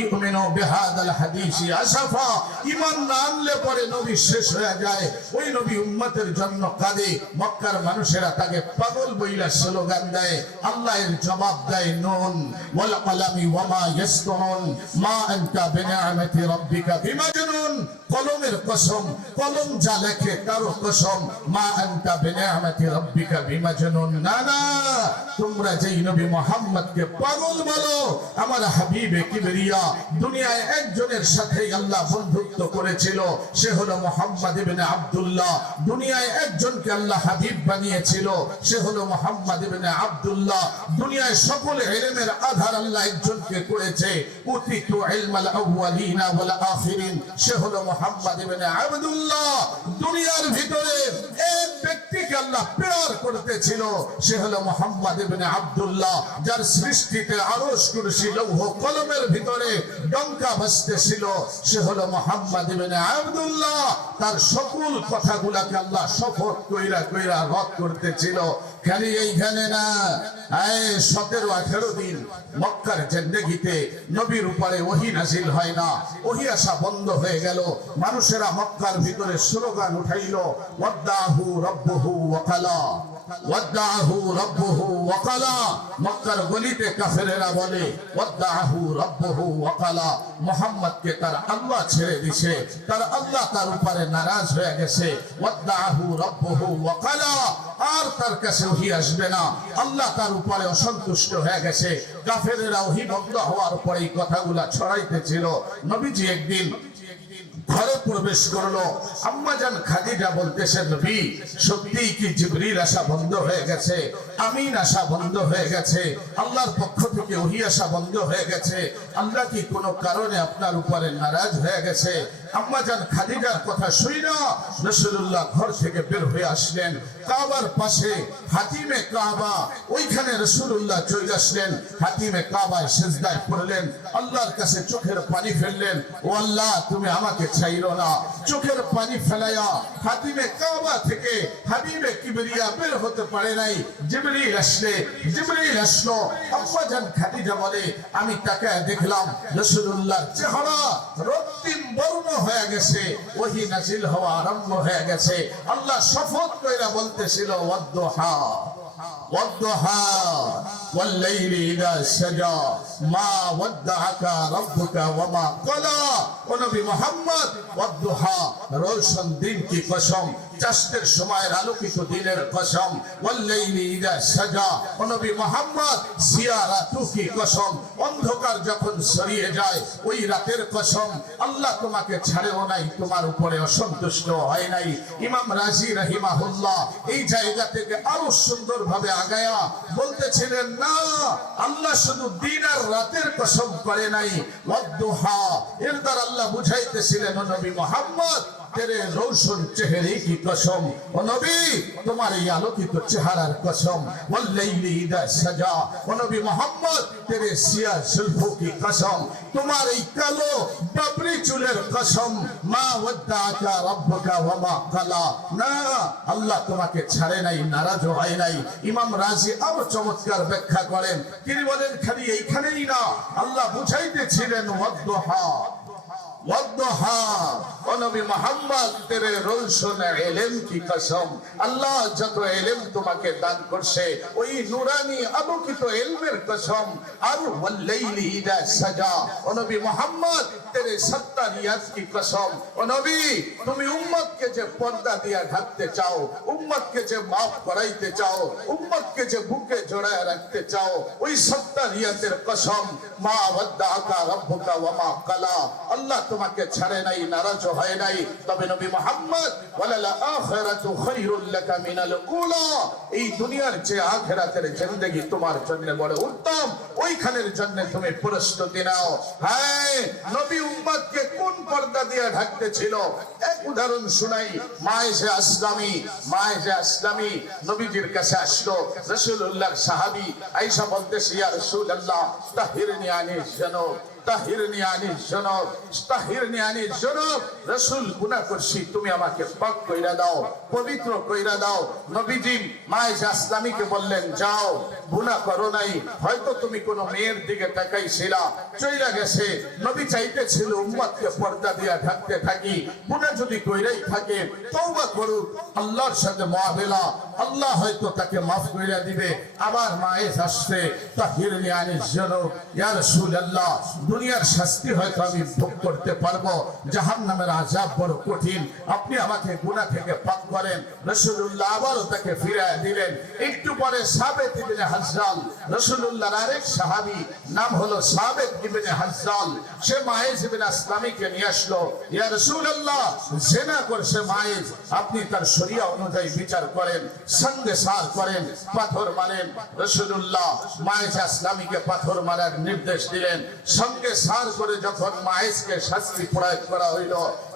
ইউমিনু বিহাদাল হাদিসি Asafa, ঈমান না আনলে পরে নবী শেষ হয়ে যায়। ওই নবী উম্মতের জন্য কাঁদে। মক্কার মানুষেরা তাকে পাগল বইলা স্লোগান দেয়। আল্লাহ এর জবাব দেয়, নুন ওয়াল কলামি ওয়া মা ইয়াসতুরুন মা আনতা বিনিআমাতি রাব্বিকা বিমাজনুন। কলমের কসম, কলম যা লেখে তারও কসম, মা আনতা বিনিআমাতি রাব্বিকা বিমাজনুন। না না, তোমরা যেই নবী মুহাম্মদকে পাগল বলো, আমার হাবিবে কিবরিয়া দুনিয়ায় একজনের সাথে আল্লাহ বন্ধুত্ব করেছিল, সে হলো মুহাম্মদ ইবনে আব্দুল্লাহ। দুনিয়ায় একজনকে আল্লাহ হাবিব বানিয়েছিল, সে হলো মুহাম্মদ ইবনে আব্দুল্লাহ। দুনিয়ায় সকল ইলমের আধার আল্লাহ একজনকে করেছে, উতিতু ইলমাল আউয়ালিনা ওয়াল আখিরিন, সে হলো মুহাম্মদ ইবনে আব্দুল্লাহ। দুনিয়ার ভিতরে এক ব্যক্তিকে আল্লাহ প্রেরণ করতেছিল, সে হলো মুহাম্মদ ইবনে আব্দুল্লাহ, যার সৃষ্টিতে আরশ কুরসি লৌহ কলমের ভিতরে ডঙ্কা বাজতেছিল, সে হলো মুহাম্মদ ইবনে আব্দুল্লাহ। তার সকল কথাগুলোকে আল্লাহ শপথ কইরা কইরা রদ করতেছিল। খালি এইখানে না, 17-18 দিন মক্কার জিন্দেগিতে নবীর উপরে ওহী নাযিল হয় না, ওহী আসা বন্ধ হয়ে গেল। মানুষেরা মক্কার ভিতরে স্লোগান উঠাইলো, ওয়াদাহু রাব্বুহু ওয়াকালা, ওয়াদাহু রাব্বুহু ওয়াকালা। মক্কার গলিতে কাফেরেরা বলে, ওয়াদাহু রাব্বুহু ওয়াকালা, মুহাম্মদকে তার আল্লাহ ছেড়ে দিয়েছে, তার আল্লাহ তার উপরে নারাজ হয়ে গেছে। ওয়াদাহু রাব্বুহু ওয়াকালা, আর তার কাছে ওহী আসবে না, আল্লাহ তার উপরে অসন্তুষ্ট হয়ে গেছে। কাফেরেরা ওহী বন্ধ হওয়ার পরে এই কথাগুলা ছড়াইতেছিল। নবীজি একদিন ঘরে প্রবেশ করলো। আম্মাজান খাদিজা বলতেছে, নবী সত্যি কি জিবরিল আসা বন্ধ হয়ে গেছে, আমিন আসা বন্ধ হয়ে গেছে, আল্লাহর পক্ষ থেকে ওহী আসা বন্ধ হয়ে গেছে, আল্লাহ কি কোনো কারণে আপনার উপরে নারাজ হয়ে গেছে? আম্মাজান খাদিজার কথা শুনে রাসূলুল্লাহ ঘর থেকে বের হয়ে আসলেন। কাবার পাশে হাতিমে কাবা, ওইখানে রাসূলুল্লাহ চলে আসলেন। হাতিমে কাবায় সিজদায় পড়লেন, আল্লাহর কাছে চোখের পানি ফেললেন, ও আল্লাহ তুমি আমাকে ছাইরো না। চোখের পানি ফেলায়া হাতিমে কাবা থেকে হাবিবে কিবরিয়া বের হতে পারে নাই। জিবরিল আসলো। আম্মাজান খাদিজা বলে, আমি তাকায় দেখলাম রাসূলুল্লাহর চেহারা রক্তিম বর্ণ হয়ে গেছে, ওহী নাযিল হওয়া আরম্ভ হয়ে গেছে। আল্লাহ শপথ কইরা বলতেছিল, ওয়াদ্দুহা ওয়াদ্দুহা ওয়াল লাইলি ইযা সাজা মা ওয়াদ্দাআকা রাব্বুকা ওয়া মা ক্বালা। ও নবী মুহাম্মদ, ওয়াদ্দুহা রোশন দিন কি কসম, চাঁদের সময়ের আলোকিত দিনের কসম, ওয়াল লাইলি ইযা সাজা। ও নবী মুহাম্মদ, সিয়ারাতু কি কসম, অন্ধকার যখন সরিয়ে যায় ওই রাতের কসম। আল্লাহ তোমাকে ছাড়েও নাই, তোমার উপরে অসন্তুষ্ট হয় নাই। ইমাম রাজি রাহিমাহুল্লাহ এই জায়গা থেকে আরো সুন্দরভাবে আগায়া বলতেছিলেন, না, আল্লাহ শুধু দিন আর রাতের কসম করে নাই, ওয়াদ্দুহা এর দ্বারা আল্লাহ বুঝাইতেছিলেন, ও নবী মুহাম্মদ তেরে রৌশন চেহারে কি কসম, ও নবী তোমার এই আলোকিত চেহারার কসম, ওয়াল লাইলি ইযা সাজা। ও নবী মুহাম্মদ তেরে সিয়া সুলফু কি কসম, তোমার এই কালো বাবরি চুলের কসম, মা ওয়াদ্দাআকা রাব্বুকা ওয়া মা ক্বালা। না, আল্লাহ তোমাকে ছাড়ে নাই, নারাজ হয় নাই। ইমাম রাজি আরো চমৎকার ব্যাখ্যা করেন, তিনি বলেন খালি এইখানেই না, আল্লাহ বুঝাইতেছিলেন ওয়াদ্দুহা ওয়াদ্দুহা। ও নবী মুহাম্মদ তেরে রোশন ইলম কি কসম, আল্লাহ যত ইলম তোমাকে দান করছে ওই নূরানি আলোকিত ইলমের কসম। আর ওয়াল লাইলি ইযা সাজা, ও নবী মুহাম্মদ তেরে সত্তারিয়াত কি কসম। ও নবী তুমি উম্মতকে যে পর্দা দিয়া ঢাকতে চাও, উম্মতকে যে maaf করাইতে চাও, উম্মতকে যে বুকে জড়ায় রাখতে চাও, ওই সত্তারিয়াতের কসম, মা ওয়াদ্দাআকা রাব্বুকা ওয়া মা ক্বালা। আল্লাহ তোমাকে ছাড়ে নাই, নারাজ হয় নাই। তবে নবী মুহাম্মদ, ওয়ালাল আখিরাতু খায়রুল লাকা মিনাল উলা, এই দুনিয়ার যে আখিরাতের জিন্দেগি তোমার জন্য বড় উত্তম, ওইখানের জন্য তুমি প্রস্তুতি নাও। হ্যাঁ, নবী উম্মতকে কোন পর্দা দিয়ে ঢাকতে ছিল এক উদাহরণ শুনাই। মায়েশে আসলামী নবীজির কাছে আসলো। রাসূলুল্লাহর সাহাবী আয়েশা বলতেছে, ইয়া রাসূলুল্লাহ তাহিরনি আনিশ জানুব, তাহিরনি আনিজ যুনুব, তাহিরনি আনিজ যুনুব। রাসূল গুনাহ করছি, তুমি আমাকে পাক কইরা দাও, পবিত্র কইরা দাও। নবীজি মায়ের আসলামীকে বললেন, যাও, গুনাহ করো নাই, হয়তো তুমি কোন মেয়ের দিকে তাকাইছিলা, চইলা গেছে। নবী চাইতেছিল উম্মতকে পর্দা দিয়া ঢাকতে থাকি, গুনাহ যদি কইরাই থাকে তওবা করুক, আল্লাহর সাথে মুআমালা, আল্লাহ হয়তো তাকে মাফ কইরা দিবে। আবার মায়ের আসছে, তাহিরনি আনিজ যুনুব। ইয়া রাসূলুল্লাহ, দুনিয়ার শাস্তি হয়তো আমি ভোগ করতে পারবো, জাহান্নামের আযাব বড় কঠিন, আপনি আমাকে গুনাহ থেকে পাক করেন। রাসূলুল্লাহ আবারও তাকে ফিরিয়ে দিলেন। একটু পরে সাবেত ইবনে হাজ্জাল, রাসূলুল্লাহর আরেক সাহাবী, নাম হলো সাবেত ইবনে হাজ্জাল, সে মায়েজ ইবনে আসলামীকে নিয়ে আসলো। ইয়া রাসূলুল্লাহ, জিনা করছে মায়েজ, আপনি তার শরিয়া অনুযায়ী বিচার করেন, সঙ্গে সার করেন, পাথর মারেন। রাসূলুল্লাহ মায়েজ আসলামীকে পাথর মারার নির্দেশ দিলেন। সঙ্গে সার করে যখন মায়েজকে শাস্তি প্রয়োগ করা হইল,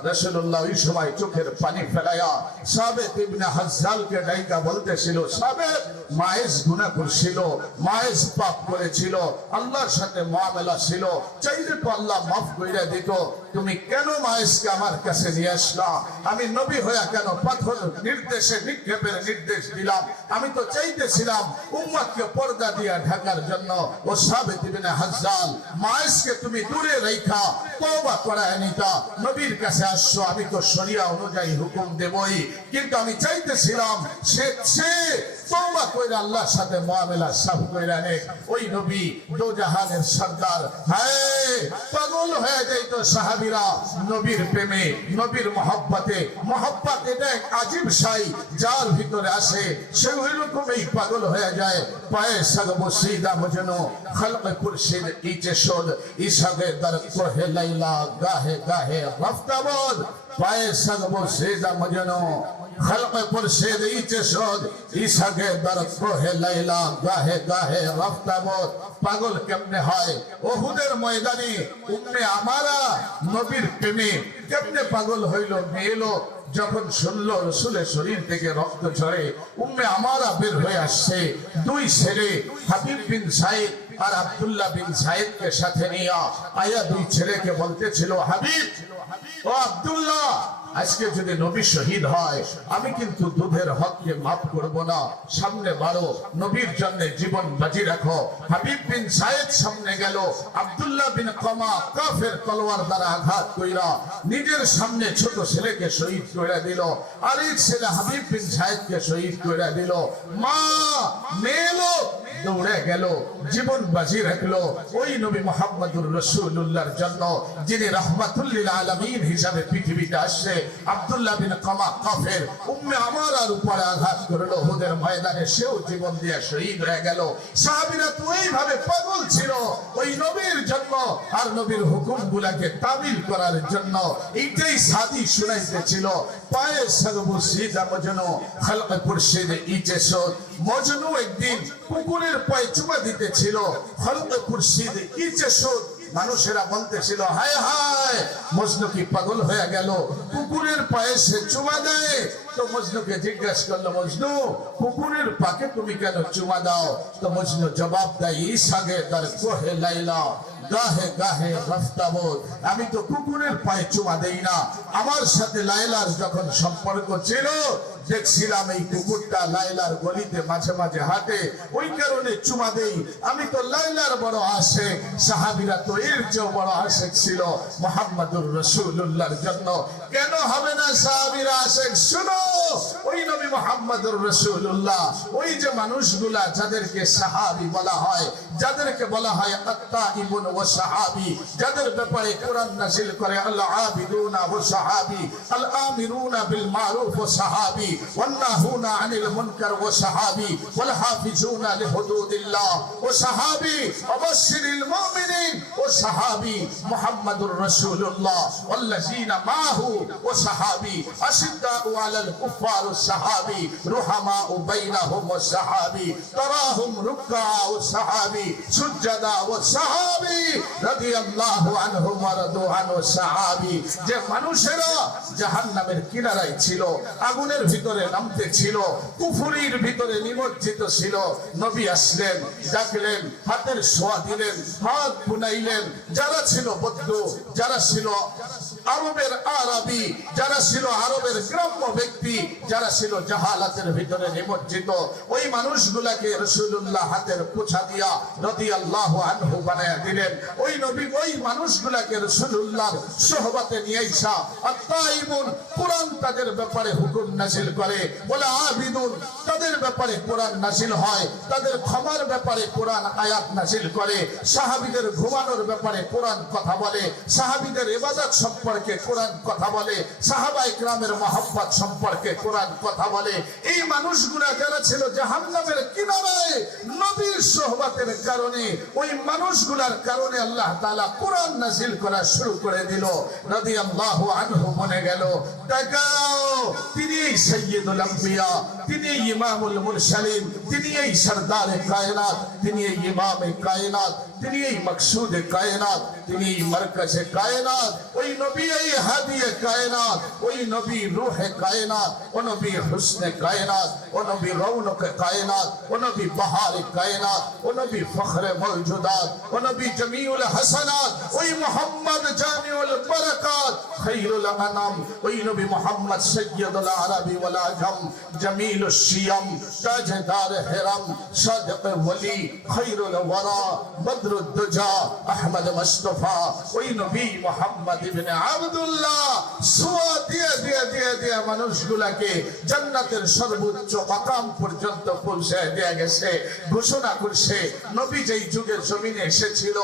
রাসূলুল্লাহ ওই সময় চোখের পানি ফেলায়া সাবেত ইবনে হাজ্জালকে ডাইকা বলতেছিল, সাবেত, মায়েজ গুনাহ করছিল, মায়েজ পাপ করেছিল, আল্লাহর সাথে মুআমালা ছিল, চাইলে তো আল্লাহ মাফ কইরা দিত, তুমি কেন মায়েজকে আমার কাছে নিয়ে আসলা? আমি নবী হইয়া কেন পাথর নির্দেশে নিক্ষেপের নির্দেশ দিলাম? আমি তো চাইতেছিলাম উম্মতকে পর্দা দিয়া ঢাকার জন্য। ও সাবেত ইবনে হাজ্জাল, মায়েজকে তুমি দূরে রাইখা তওবা করায় নিতা, নবীর কাছে আসছো, আমি তো শরিয়া অনুযায়ী হুকুম দেবই, কিন্তু আমি চাইতেছিলাম সে তওবা কইরা আল্লাহর সাথে মুআমালা সাফ কইরা নে। ওই নবী দো জাহানের সরদার, হায় পাগল হয়ে যাইতো সাহাবীরা নবীর প্রেমে, নবীর মহব্বতে। মহব্বত এটা এক আজীব শাই, যার ভিতরে আসে সে ওইরকমই পাগল হয়ে যায়। পায়ে সাগব সিদা মজনু, খলক খুরশিদ ইচে শোদ, ইসাগে দর কোহে লাইলা, গাহে গাহে রফতাবদ। পায়ে সাগব সিদা মজনু, খলক খুরশিদ ইচে শোদ, ইসাগে দর কোহে লাইলা, গাহে গাহে রফতাবদ। পাগল কেমনে হয়? ওহুদের ময়দানে উম্মে আমারা নবীর প্রেমে কেমনে পাগল হইল? মেয়েলো যখন শুনলো রাসূলের শরীর থেকে রক্ত ঝরে, উম্মে আমারা বের হয়ে আসছে। দুই ছেলে হাবিব বিন সাইদ আর আব্দুল্লাহ বিন সাইদকে সাথে নিয়ে আয়া দুই ছেলেকে বলতেছিল, হাবিব ও আব্দুল্লাহ, আজকে যদি নবী শহীদ হয় আমি কিন্তু দুধের হককে মাফ করব না, সামনে বাড়ো, নবীর জন্য জীবন বাজি রাখো। হাবিব বিন সাইদ সামনে গেল, আব্দুল্লাহ বিন কমা কাফের তলোয়ার দ্বারা আঘাত কইরা নিজের সামনে ছোট ছেলেকে শহীদ করে দিল, আরেক ছেলে হাবিব বিন সাইদকে শহীদ করে দিল। মা মেলো দৌড়ে গেল, জীবন বাজি রাখলো ওই নবী মুহাম্মদুর রাসূলুল্লাহর জন্য, যিনি রাহমাতুল লিল আলামিন হিসাবে পৃথিবীতে আসছে। আব্দুল্লাহ বিন কমা কাফের উম্মে আমারার উপরে আঘাত করলো উহুদের ময়দানে, সেও জীবন দিয়ে শহীদ হয়ে গেল। সাহাবীরা তো এইভাবে পাগল ছিল ওই নবীর জন্য আর নবীর হুকুমগুলোকে তামিল করার জন্য। এইটাই সাদি শুনাইতেছিল। পায়ে সাগবু সিদা মজনু, খলক খুরশিদ ইচে শোদ। মজনু একদিন কুকুরের পায়ে চুমা দিতেছিল, খলক খুরশিদ ইচে শোদ। মানুষেরা বলতেছিল, হায় হায়, মজনু কি পাগল হয়ে গেল? কুকুরের পায়ে সে চুমা দেয়। তো মজনুকে জিজ্ঞাসা করলো, মজনু কুকুরের পাকে তুমি কেন চুমা দাও? তো মজনু জবাব দেয়, ইসাগে দর কোহে লাইলা, গাহে গাহে রফতাবদ। আমি তো কুকুরের পায়ে চুমা দেই না, আমার সাথে লাইলার যখন সম্পর্ক ছিল দেখছিলাম এই কুকুরটা লাইলার গলিতে মাঝে মাঝে হাঁটে, ওই কারণে চুমা দেই। আমি তো লাইলার বড় আশেক। সাহাবীরা তো এর চেয়েও বড় আশেক ছিল মুহাম্মদুর রাসূলুল্লাহর জন্য। কেন হবে না সাহাবীরা আশেক? শুনো, ওই নবী মুহাম্মদুর রাসূলুল্লাহ, ওই যে মানুষগুলা যাদেরকে সাহাবী বলা হয়, যাদেরকে বলা হয় আত্তাইবুন ওয়া সাহাবী, যাদের ব্যাপারে কোরআন নাযিল করে আল আবিদুনা ওয়া সাহাবী, আল আমিরুনা বিল মারুফ ওয়া সাহাবী, ওয়ান নাহুনা আনিল মুনকার ওয়া সাহাবী, ওয়াল হাফিজুনা লিহুদুদিল্লাহ ওয়া সাহাবী, ওয়াবাশশিরিল মুমিনিন ওয়া সাহাবী মুহাম্মদুর রাসূলুল্লাহ ওয়াল্লাযিনা মাহু ওয়া সাহাবী, আশিদ্দাউ আলাল কুফফার ওয়া সাহাবী রুহামা বাইনাহুম সাহাবী তারাহুম রুকআ সাহাবী সুজদা সাহাবী রাদিয়াল্লাহু আনহুম ওয়া রাদু আনহু সাহাবী। যে মানুষেরা জাহান্নামের কিনারায় ছিল, আগুনের ভিতরে নামতে ছিল, কুফরির ভিতরে নিমজ্জিত ছিল, নবী আসলেন, ডাকলেন, হাতের ছোঁয়া দিলেন, হাত বুলাইলেন। যারা ছিল বদ্দু, যারা ছিল আরবের আরবি, যারা ছিল আরবের গ্রাম্য ব্যক্তি, যারা ছিল জাহালাতের ভিতরে নিমজ্জিত, ওই মানুষগুলাকে রাসূলুল্লাহ হাতের পোছা দিয়া রাদিয়াল্লাহু আনহু বানায়া দিলেন। ওই নবী ওই মানুষগুলাকে রাসূলুল্লাহর সোহবতে নিয়ে আইসা আত-তাইবুন কুরআন তাদের ব্যাপারে হুকুম নাযিল করে, ওয়াল আবিদুন তাদের ব্যাপারে কোরআন নাযিল হয়, তাদের ক্ষমার ব্যাপারে কোরআন আয়াত নাযিল করে, সাহাবীদের ঘুমানোর ব্যাপারে কোরআন কথা বলে, সাহাবীদের ইবাদত সম্পর্কে কোরআন কথা বলে, সাহাবায়ে কিরামের মহব্বত সম্পর্কে কোরআন কথা বলে। এই মানুষগুলা যারা ছিল জাহান্নামের কিনারায়, নবীর সোহবতের কারণে, ওই মানুষগুলার কারণে আল্লাহ তাআলা কোরআন নাযিল করা শুরু করে দিল। রাদিয়াল্লাহু আনহু মনে গেল, তাকাও, তিনি সাইয়্যিদুল আম্বিয়া, তিনি ইমামুল মুরসালিন, তিনি এই সরদারে কায়নাত, তিনি এই ইমামে কায়নাত, তিনি এই মকসুদে কায়নাত, তিনি মারকাজে কায়নাত, ওই নবী এই হাদিয়ে কায়নাত, ওই নবী রূহে কায়নাত, ও নবী হুসনে কায়নাত, ও নবী রৌনকে কায়নাত, ও নবী বাহারে কায়নাত, ও নবী ফখরে মওজুদাত, ও নবী জমিউল হাসানাত, ওই মুহাম্মদ জামিউল বারাকাত খায়রুল আনাম, ওই নবী মুহাম্মদ সাইয়্যিদুল আরবি ওয়াল আজম জমিলুশ শিয়াম তাজদার হিরাম সাদিক ওলি খায়রুল ওয়ারা বদরুদ দুজা আহমদ মুস্তাফা, ওই নবী মুহাম্মদ ইবনে আব্দুল্লাহ সুয়া দিয়ে দিয়ে দিয়ে দিয়ে মানুষগুলাকে জান্নাতের সর্বোচ্চ মাকাম পর্যন্ত পৌঁছে দেয়া গেছে। ঘোষণা করছে নবী যেই যুগের জমিনে এসেছিল,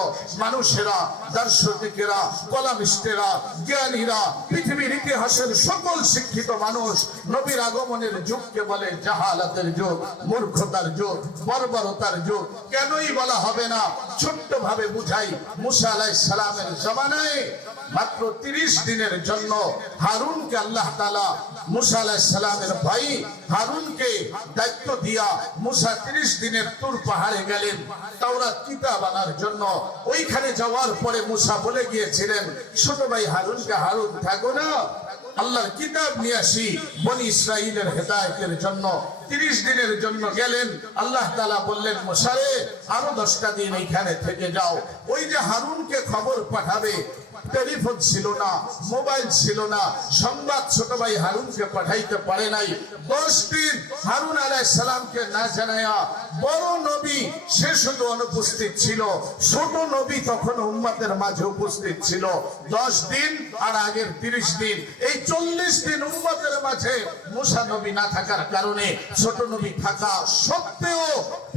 মানুষেরা, দার্শনিকেরা, কলামিস্টেরা, জ্ঞানীরা, পৃথিবীর ইতিহাসের সকল শিক্ষিত মানুষ নবীর আগমনের যুগকে বলে জাহালাতের যুগ, মূর্খতার যুগ, বর্বরতার যুগ। কেনই বলা হবে না? ছোট্ট ভাবে বুঝাই। মুসা আলাইহিস সালামের জমানায় মাত্র 30 দিনের জন্য হারুনকে আল্লাহ তাআলা, মুসা আলাইহিস সালামের ভাই হারুনকে দায়িত্ব দিয়া মুসা 30 দিনের তুর পাহাড়ে গেলেন তাওরাত কিতাব আনার জন্য। ওইখানে যাওয়ার পরে মুসা বলে গিয়েছিলেন ছোট ভাই হারুনকে, হারুন থাকো না, আল্লাহর কিতাব নিয়ে আসি বনি ইসরাইলের হেদায়েতের জন্য। 30 দিনের জন্য গেলেন। আল্লাহ তাআলা বললেন, মুসা রে, আরো 10টা দিন এইখানে থেকে যাও। ওই যে হারুনকে খবর পাঠাবে, টেলিফোন ছিল না, মোবাইল ছিল না, সংবাদ ছোট ভাই হারুনকে পাঠাইতে পারে নাই। 10 দিন হারুন আলাইহিস সালামকে না জানায়া বড় নবী সে শুধু অনুপস্থিত ছিল, ছোট নবী তখন উম্মতের মাঝে উপস্থিত ছিল। 10 দিন আর আগের 30 দিন, এই 40 দিন উম্মতের মাঝে মুসা নবী না থাকার কারণে ছোট নবী থাকা সত্ত্বেও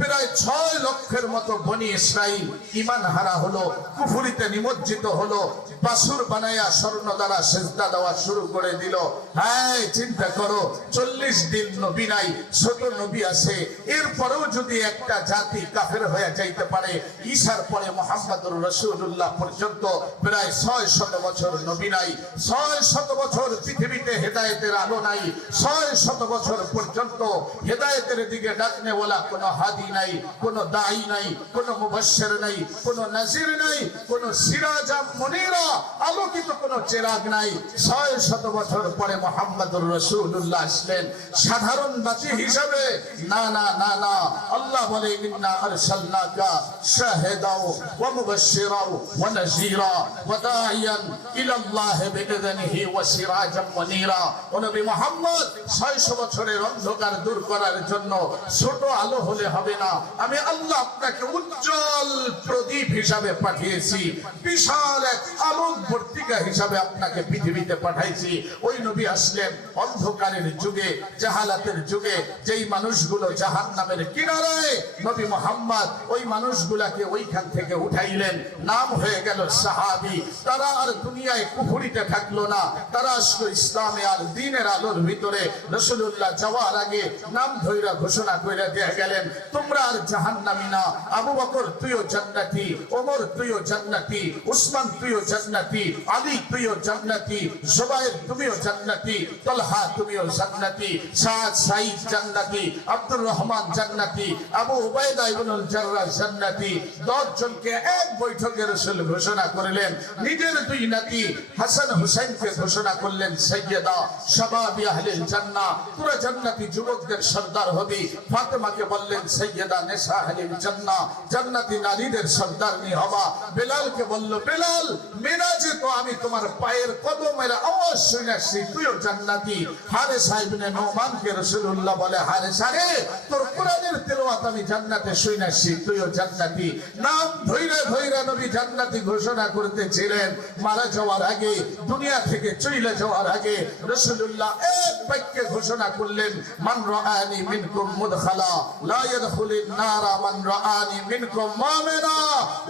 প্রায় 6 লক্ষের মতো বনি ইসরাইল ঈমান হারা হলো, কুফরিতে নিমজ্জিত হলো, বাসুর বানায়া স্বর্ণ দ্বারা সেজদা দেওয়া শুরু করে দিল। হ্যাঁ, চিন্তা করো, 40 দিন নবী নাই, ছোট নবী আছে, এরপরেও যদি একটা জাতি কাফের হয়ে যাইতে পারে। ঈসার পরে মুহাম্মদুর রাসূলুল্লাহ পর্যন্ত প্রায় 600 বছর নবী নাই, 600 বছর পৃথিবীতে হেদায়েতের আলো নাই, 600 বছর পর্যন্ত হেদায়েতের দিকে ডাকনেওয়ালা কোনো হাদি নাই, কোনো দাঈ নাই, কোনো মুবাশশির নাই, কোনো নাযির নাই, কোনো সিরাজা মুনীরা আলোকিত কোনো চেরাগ নাই। 600 বছর পরে মুহাম্মদুর রাসূলুল্লাহ আসলেন সাধারণ বাতি হিসাবে। না না না না, আল্লাহ বলে, ইন্না আরসালনাকা শাহিদাও ওয়া মুবাশশিরাও ওয়া নাযীরা ওয়া দাঈয়ান ইলাল্লাহি বিইذনিহি ওয়া সিরাজাম মুনীরা। ও নবী মুহাম্মদ, 600 বছরের অন্ধকার দূর করার জন্য ছোট আলো হলে হবে না, আমি আল্লাহ আপনাকে উজ্জ্বল প্রদীপ হিসাবে পাঠিয়েছি, বিশাল এক আলোকবর্তিকা হিসাবে আপনাকে পৃথিবীতে পাঠাইছি। ওই নবী আসলেন অন্ধকারের যুগে, জাহালাতের যুগে, যেই মানুষগুলো জাহান্নামের কিনারায়, নবী মুহাম্মদ ওই মানুষগুলাকে ওইখান থেকে উঠাইলেন, নাম হয়ে গেল সাহাবী। তারা আর দুনিয়ায় কুফরিতে থাকলো না, তারা আসলো ইসলামে আর দ্বীনের আলোর ভিতরে। রাসূলুল্লাহ যাওয়ার আগে নাম ধইরা ঘোষণা কইরা দিয়ে গেলেন, তোমরা আর জাহান্নামী না, আবু বকর তুইও জান্নাতি, ওমর তুইও জান্নাতি, উসমান তুইও জান্নাতি, আলী তুইও জান্নাতি, জুবাইর তুমিও জান্নাতি, তালহা তুমিও জান্নাতি, সাদ সাঈদ জান্নাতি, আব্দুর রহমান জান্নাতি, আবু উবাইদা ইবনুল জাররাহ জান্নাতি। 10 জনকে এক বৈঠকে রাসূল ঘোষণা করলেন। নিজের 2 নাতি হাসান হুসাইনকে ঘোষণা করলেন সাইয়্যিদা শাবাবি আহলিল জান্নাহ, পুরো জান্নাতি যুবকদের সর্দার হবি। ফাতেমাকে বললেন সাইয়্যিদা নিসা আহলিল জান্নাহ, জান্নাতি নারীদের সর্দারনি হবা। বেলালকে বলল, বেলাল মেরাজে তো আমি তোমার পায়ের কদমের আওয়াজ শুনেছি, তুইও জান্নাতি। হারেসা ইবনে নোমানকে রাসূলুল্লাহ বলে, হারেসা রে তোর কোরআনের তেলাওয়াত আমি জান্নাতে শুনেছি, তুইও জান্নাতি। নাম ধইরা ধইরা নবী জান্নাতি ঘোষণা করতেছিলেন। মারা যাওয়ার আগে, দুনিয়া থেকে চলে যাওয়ার আগে রাসূলুল্লাহ এক বাক্যে ঘোষণা করলেন, মান রাআনি মিনকুম মুদখালা লা ইয়াদখুলুন নারা মান রাআনি মিনকুম মুমিনা।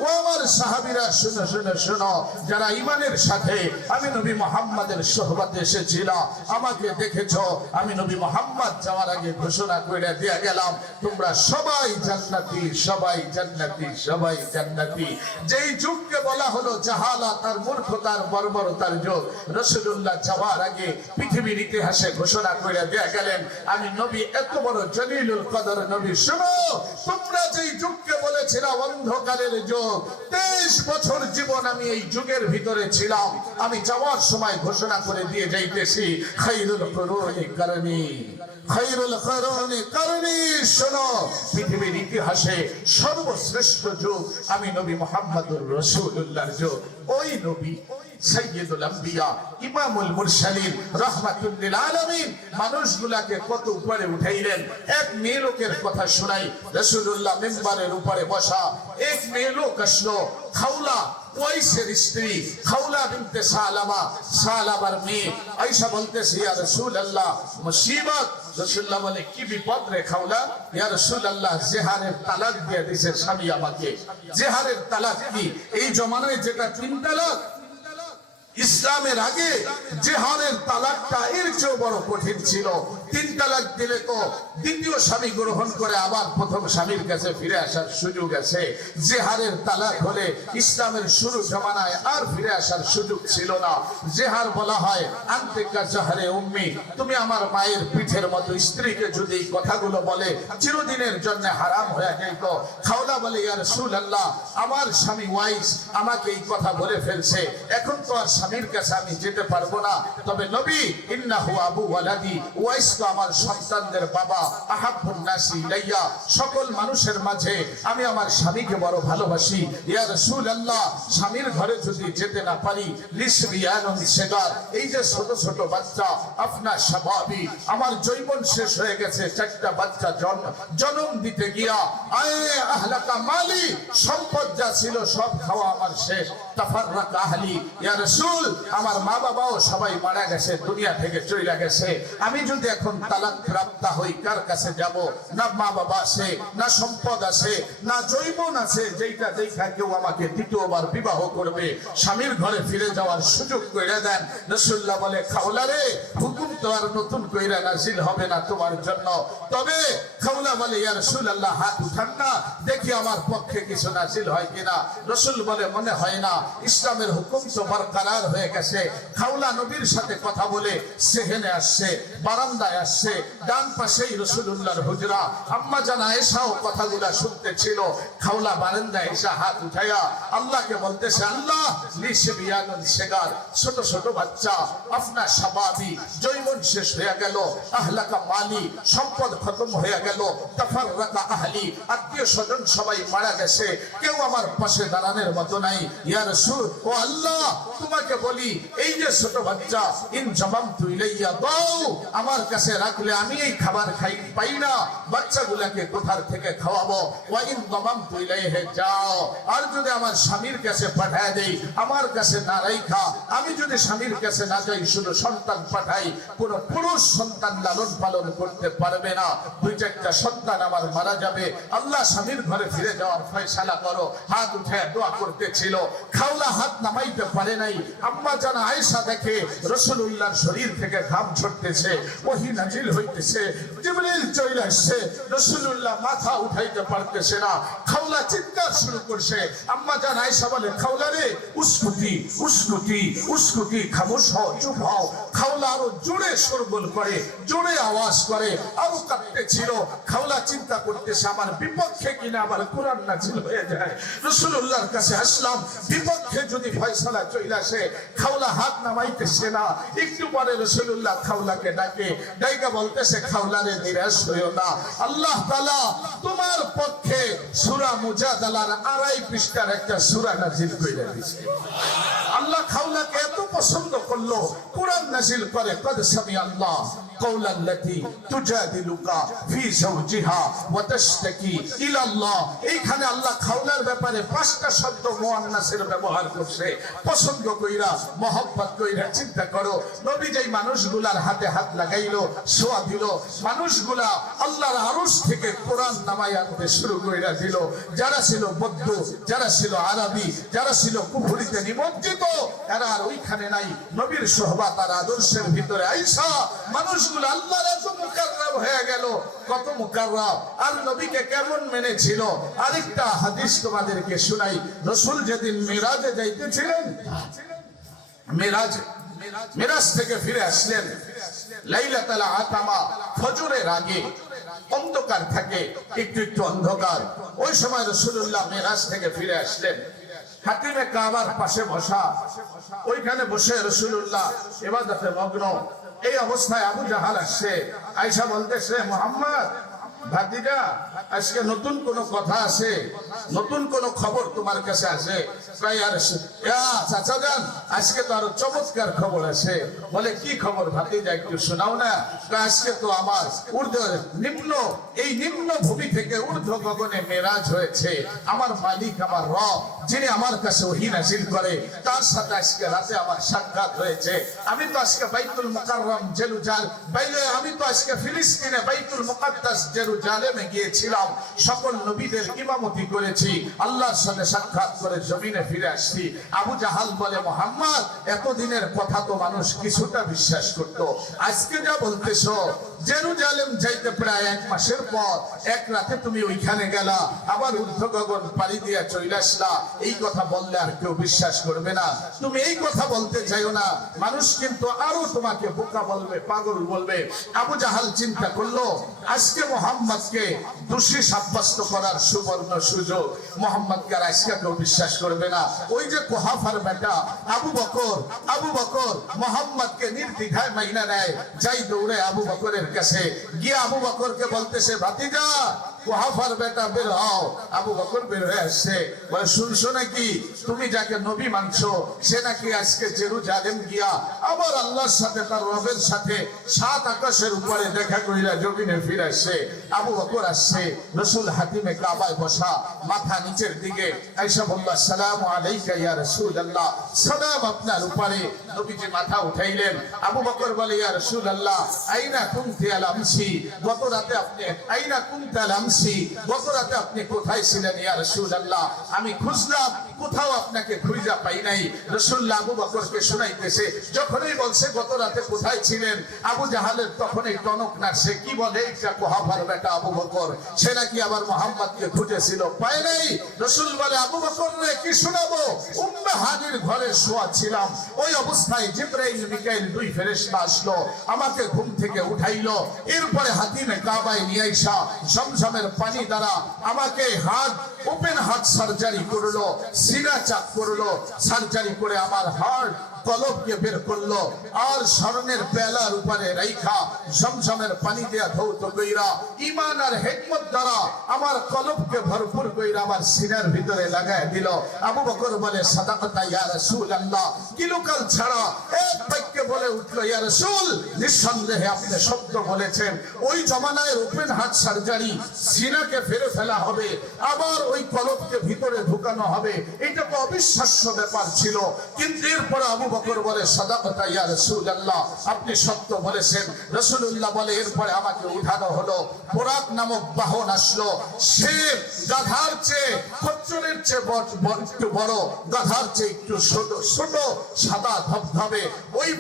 ও আমার সাহাবীরা শুনো শুনো শুনো, যারা ঈমানের সাথে আমি নবী মুহাম্মাদের সোহবতে এসেছিলাম, আমাকে দেখেছো, আমি নবী মুহাম্মদ যাওয়ার আগে ঘোষণা করে দিয়ে গেলাম, তোমরা সবাই জান্নাতি, সবাই জান্নাতি, সবাই জান্নাতি। যেই যুগকে বলা হলো জাহালাত আর মূর্খতার বর্বরতার যুগ, রাসূলুল্লাহ যাওয়ার আগে পৃথিবীর ইতিহাসে ঘোষণা করে দিয়ে গেলেন, আমি নবী এত বড় জলিলুল কদর নবী। শুনো, তোমরা যেই যুগকে বলেছিলা অন্ধকারের যুগ, 23 বছর জীবন আমি এই যুগের ভিতরে ছিলাম। আমি যাওয়ার সময় ঘোষণা করে দিয়ে যাইতেছি, খায়রুল কুরুনি করনি, খায়রুল কুরুনি করনি। শোনো, পৃথিবীর ইতিহাসে সর্বশ্রেষ্ঠ যুগ আমি নবী মুহাম্মদুর রাসূলুল্লাহর যুগ। ওই নবী সাইয়্যিদুল আম্বিয়া ইমামুল মুরসালিন রাহমাতুল লিল আলামিন মানুষগুলাকে কত উপরে উঠাইলেন। এক মেয়ে লোকের কথা শোনাই। রাসূলুল্লাহ মিম্বারের উপরে বসা, এক মেয়ে লোক আসলো, খাওলা ওয়াইসের স্ত্রী, খাওলা বিনতে সালামা, সালামার মেয়ে। আয়েশা বলতেছে, ইয়া রাসূলুল্লাহ মুসিবত। রাসূলুল্লাহ বলে, কি বিপদ রে খাওলা? ইয়া রাসূলুল্লাহ জিহারের তালাক দিয়ে দিয়েছে স্বামী আমাকে। জিহারের তালাক কি? এই জমানায় যেটা 3 তালাক, ইসলামের আগে জিহারের তালাকটা এর চেয়ে বড় কঠিন ছিল। 3 তালাক দিলে তো দ্বিতীয় স্বামী গ্রহণ করে আবার প্রথম স্বামীর কাছে ফিরে আসার সুযোগ আছে। জিহারের তালাক হলে ইসলামের শুরু জমানায় আর ফিরে আসার সুযোগ ছিল না। জিহার বলা হয় আন্তিকা জাহরে উম্মি, তুমি আমার মায়ের পিঠের মতো। স্ত্রীকে যদি এই কথাগুলো বলে চিরদিনের জন্য হারাম হয়ে যেত। খাওলা বলে, ইয়া রাসূলুল্লাহ আমার স্বামী ওয়াইস আমাকে এই কথা বলে ফেলছে, এখন তো আর স্বামীর কাছে আমি যেতে পারবো না। তবে নবী, ইন্নাহু আবু ওয়ালাদি, ওয়াইস তো আমার সন্তানদের বাবা। আহাব্বুন নাসি ইলাইয়া, সকল মানুষের মাঝে আমি আমার স্বামীকে বড় ভালোবাসি। ইয়া রাসূলুল্লাহ স্বামীর ঘরে যদি যেতে না পারি, লিসবিয়ানুন সিগার, এই যে ছোট ছোট বাচ্চা, আপনা শাবাবি, আমার যৌবন শেষ হয়ে গেছে, 4টা বাচ্চা জন্ম দিতে গিয়া, আয়ে আহলাকা মালি, সম্পদ যা ছিল সব খাওয়া আমার শেষ। তাফাররাকা আহলি, ইয়া রাসূল আমার মা বাবাও সবাই মারা গেছে, দুনিয়া থেকে চলে গেছে। আমি যদি এখন তালাক প্রাপ্ত হই, কার কাছে যাব? না মা বাবা আছে, না সম্পদ আছে, না যৌবন আছে, যেইটা দেখা কেউ আমাকে দ্বিতীয়বার বিবাহ করবে। স্বামীর ঘরে ফিরে যাওয়ার সুযোগ করে দেন। রাসূলুল্লাহ বলে, খাওলা রে, হুকুম তো আর নতুন কইরা নাজিল হবে না তোমার জন্য। তবে খাওলা বলে, ইয়া রাসূলুল্লাহ হাত উঠান না, দেখি আমার পক্ষে কিছু নাজিল হয় কিনা। রাসূল বলে, মনে হয় না, ইসলামের হুকুম তো বরকরার হয়ে গেছে। খাওলা নবীর সাথে কথা বলে সেহেনে আসছে, বারান্দায় আসছে, ডান পাশেই রাসূলুল্লাহর হুজরা। আম্মা জান আয়েশাও কথাগুলা শুনতেছিল। খাওলা বারান্দায় এসে হাত উঠায়া আল্লাহকে বলতেছে, আল্লাহ লিসবিয়ানুন সিগার, ছোট ছোট বাচ্চা, আপনা শাবাবি, যৌবন শেষ হয়ে গেল, আহলাকা মালি, সম্পদ খতম হয়ে গেল, তাফাররাকা আহলি, আত্মীয় স্বজন সবাই মারা গেছে, কেউ আমার পাশে দাঁড়ানোর মতো নাই। ইয়া রাসূল, ও আল্লাহ তোমাকে বলি, এই যে ছোট বাচ্চা, ইন জামামতু ইলাইয়া দাও, আমার কাছে রাখলে আমি এই খাবার পাই না, বাচ্চাগুলোকে কোথা থেকে খাওয়াবো? ওয়া ইন জামামতু ইলাইহি যাও, আর যদি আমার স্বামীর কাছে পাঠায় দেই, আমার কাছে না রাইখা আমি যদি স্বামীর কাছে না যাই, শুধু সন্তান পাঠাই, কোন পুরুষ সন্তান লালন পালন করতে পারবে না। 2-4টা সন্তান আমার মারা যাবে। আল্লাহ স্বামীর ঘরে ফিরে যাওয়ার ফয়সালা করো। হাত উঠে দোয়া করতেছিল। খাওলা হাত নামাইতে পারে নাই। আম্মা জান আয়েশা দেখে রাসূলুল্লাহর শরীর থেকে ঘাম ছড়তেছে। ওহী নাজিল হইতেছে, জিবরিল চলে আসছে, রাসূলুল্লাহ মাথা উঠাইতে পারতেছে না। খাওলা চিৎকার শুরু করছে। আম্মা জান আয়েশা বলে, খাওলা রে উস্কুতি উস্কুতি উস্কুতি, খামোশ হও, চুপ হও। খাওলা আরো জোরে শোরগোল করে, জোরে আওয়াজ করে, আরো কাঁদতেছিল। খাওলা চিন্তা করতেছে আমার বিপক্ষে কিনা আমার কোরআন নাজিল হয়ে যায়। রাসূলুল্লাহর কাছে আসলাম, বিপক্ষে যদি ফয়সালা চলে আসে। খাওলা হাত নামাইতেছে না। একটু পরে রাসূলুল্লাহ খাওলাকে ডাকে, ডাইকা বলতেছে, খাওলা রে নিরাশ হইও না, আল্লাহ তাআলা তোমার পক্ষে সূরা মুজাদালার 2.5 পৃষ্ঠার একটা সূরা নাজিল কইরা দিয়েছে। আল্লাহ খাওলাকে এত পছন্দ করলো, কোরআন নাজিল করে, কদ সামি আল্লাহ কওলাল্লাতী তুজাদিলুকা ফি যাওজিহা ওয়া তাশতাকি ইলা আল্লাহ। এইখানে আল্লাহ খাওলার ব্যাপারে 5টা শব্দ মুআন্নাসের ব্যবহার করছে। পছন্দ কইরা, মহব্বত কইরা চিন্তা করো, নবী যেই মানুষগুলার হাতে হাত লাগাইলো, ছোঁয়া দিল, মানুষগুলা আল্লাহর আরশ থেকে কোরআন নামায় আনতে শুরু কইরা দিল। যারা ছিল বৌদ্ধ, যারা ছিল আরবি, যারা ছিল কুফরিতে নিমজ্জিত, এরা আর ওইখানে নাই। নবীর সোহবত আর আদর্শের ভিতরে আইসা মানুষগুলো আল্লাহর এত মুকাররব হয়ে গেল। কত মুকাররব! আর নবীকে কেমন মেনেছিল। আরেকটা হাদিস তোমাদেরকে শোনাই। রাসূল যেদিন মিরাজে যাইতেছিলেন, মিরাজ থেকে ফিরে আসলেন লাইলাতুল আতামা, ফজরের আগে অন্ধকার থাকে, একটু একটু অন্ধকার। ওই সময় রাসূলুল্লাহ মিরাজ থেকে ফিরে আসলেন, হাতিমে কাবার পাশে বসা, ওইখানে বসে রাসূলুল্লাহ ইবাদতে মগ্ন। এই অবস্থায় আবু জাহাল আসছে। আয়েশা বলতেছে, মুহাম্মদ ভাতিজা, আজকে নতুন কোন কথা আছে, নতুন কোন খবর তোমার কাছে আছে? চাচা যান, আজকে তো আরো চমৎকার খবর আছে। বলে, কি খবর ভাতিজা, একটু শোনাও না। আজকে তো আমার নিম্ন ভূমি থেকে ঊর্ধ্ব গগনে মেরাজ হয়েছে। আমার মালিক, আমার রব, যিনি আমার কাছে ওহী নাযিল করে, তার সাথে আজকে রাতে আমার সাক্ষাৎ হয়েছে। আমি তো আজকে বাইতুল মুকাররম আমি তো আজকে ফিলিস্তিনে বাইতুল মুকাদ্দাস জেরুজালেমে গিয়েছিলাম, সকল নবীদের ইমামতি করেছি, আল্লাহর সাথে সাক্ষাৎ করে জমিনে ফিরে আসছি। আবু জাহাল বলে, মুহাম্মদ, এতদিনের কথা তো মানুষ কিছুটা বিশ্বাস করত, আজকে যা বলতেছো, জেরুজালেম যাইতে প্রায় 1 মাসের পর এক রাতে তুমি ওইখানে গেলা, আবার ঊর্ধ্ব গগন পাড়ি দিয়া চলে আসলা, এই কথা বললে আর কেউ বিশ্বাস করবে না। তুমি এই কথা বলতে চাইও না, মানুষ কিন্তু আরো তোমাকে বোকা বলবে, পাগল বলবে। আবু জাহাল চিন্তা করলো, আজকে মুহাম্মদকে দোষী সাব্যস্ত করার সুবর্ণ সুযোগ। মুহাম্মদকে আর আজকে কেউ বিশ্বাস করবে না। ওই যে কুহাফার বেটা আবু বকর মুহাম্মদকে নির্দ্বিধায় মাইনা নেয়। যাই দৌড়ে আবু বকরের কাছে গিয়ে আবু বকরকে বলতেছে, ভাতিজা, কুহাফার বেটা বের হও। আবু বকর বের হয়ে আসছে। বলে, শুনছো নাকি, তুমি যাকে নবী মানছো, সে নাকি আজকে জেরুজালেম গিয়া আবার আল্লাহর সাথে, তার রবের সাথে 7 আকাশের উপরে দেখা কইরা জমিনে ফিরে আসছে। আবু বকর আসছে, রাসূল হাতিমে কাবায় বসা, মাথা নিচের দিকে। আয়েশা বলল, আসসালামু আলাইকা ইয়া রাসূলুল্লাহ, সালাম আপনার উপরে। নবীজি মাথা উঠাইলেন। আবু বকর বলে, ইয়া রাসূলুল্লাহ, আইনা কুনতি আল আমসি, গত রাতে আপনি আইনা কুনতি আল আমসি, গত রাতে আপনি কোথায় ছিলেন ইয়া রাসূলুল্লাহ? আমি খুঁজলাম, কোথাও আপনাকে খুঁজা পাই নাই। রাসূলুল্লাহ আবু বকরকে শুনাইতেছে। যখনই বলছে গত রাতে কোথায় ছিলেন, আবু জাহালের তখনই টনক নাড়ছে। কি বলে, এটা কুহাফার বেটা আবু বকর, সে নাকি আবার মুহাম্মদকে খুঁজেছিল, পায় নাই। রাসূল বলে, আবু বকর রে কি শোনাবো? উম্মে হানির ঘরে শোয়া ছিলাম, ওই অবস্থায় জিবরাইল মিকাইল 2 ফেরেশতা আসলো, আমাকে ঘুম থেকে উঠাইলো। এরপরে হাতিমে কাবায় নিয়ে আইসা জমজমের পানি দ্বারা আমাকে ওপেন হার্ট সার্জারি করলো, সিনা চাক করলো, সার্জারি করে আমার হার্ট কলবকে বের করলো, আর স্মরণের পেলার উপরে রাইখা জমজমের পানি দিয়া ধৌত কইরা ঈমান আর হিকমত দ্বারা আমার কলবকে ভরপুর কইরা আমার সিনার ভিতরে লাগায় দিল। আবু বকর বলে, সাদাকাতা ইয়া রাসূলুল্লাহ, কিলোকাল ছাড়া এক বাক্যে বলে উঠলো, ইয়া রাসূল, নিঃসন্দেহে আপনি সত্য বলেছেন। ওই জমানায় ওপেন হার্ট সার্জারি সিনাকে ফেরে ফেলা হবে, আবার ওই কলবকে ভিতরে ঢুকানো হবে। এটা তো অবিশ্বাস্য ব্যাপার ছিল। কিন্তু এরপরে আবু বকর বলে সাদাকাতা ইয়া রাসূলুল্লাহ, আপনি সত্য বলেছেন। রাসূলুল্লাহ বলে এরপরে আমাকে উঠানো হলো, বুরাক নামক বাহন আসলো। সে গাধার চেয়ে, খচ্চরের চেয়ে একটু বড়, গাধার চেয়ে একটু ছোট, সাদা ধবধবে। ওই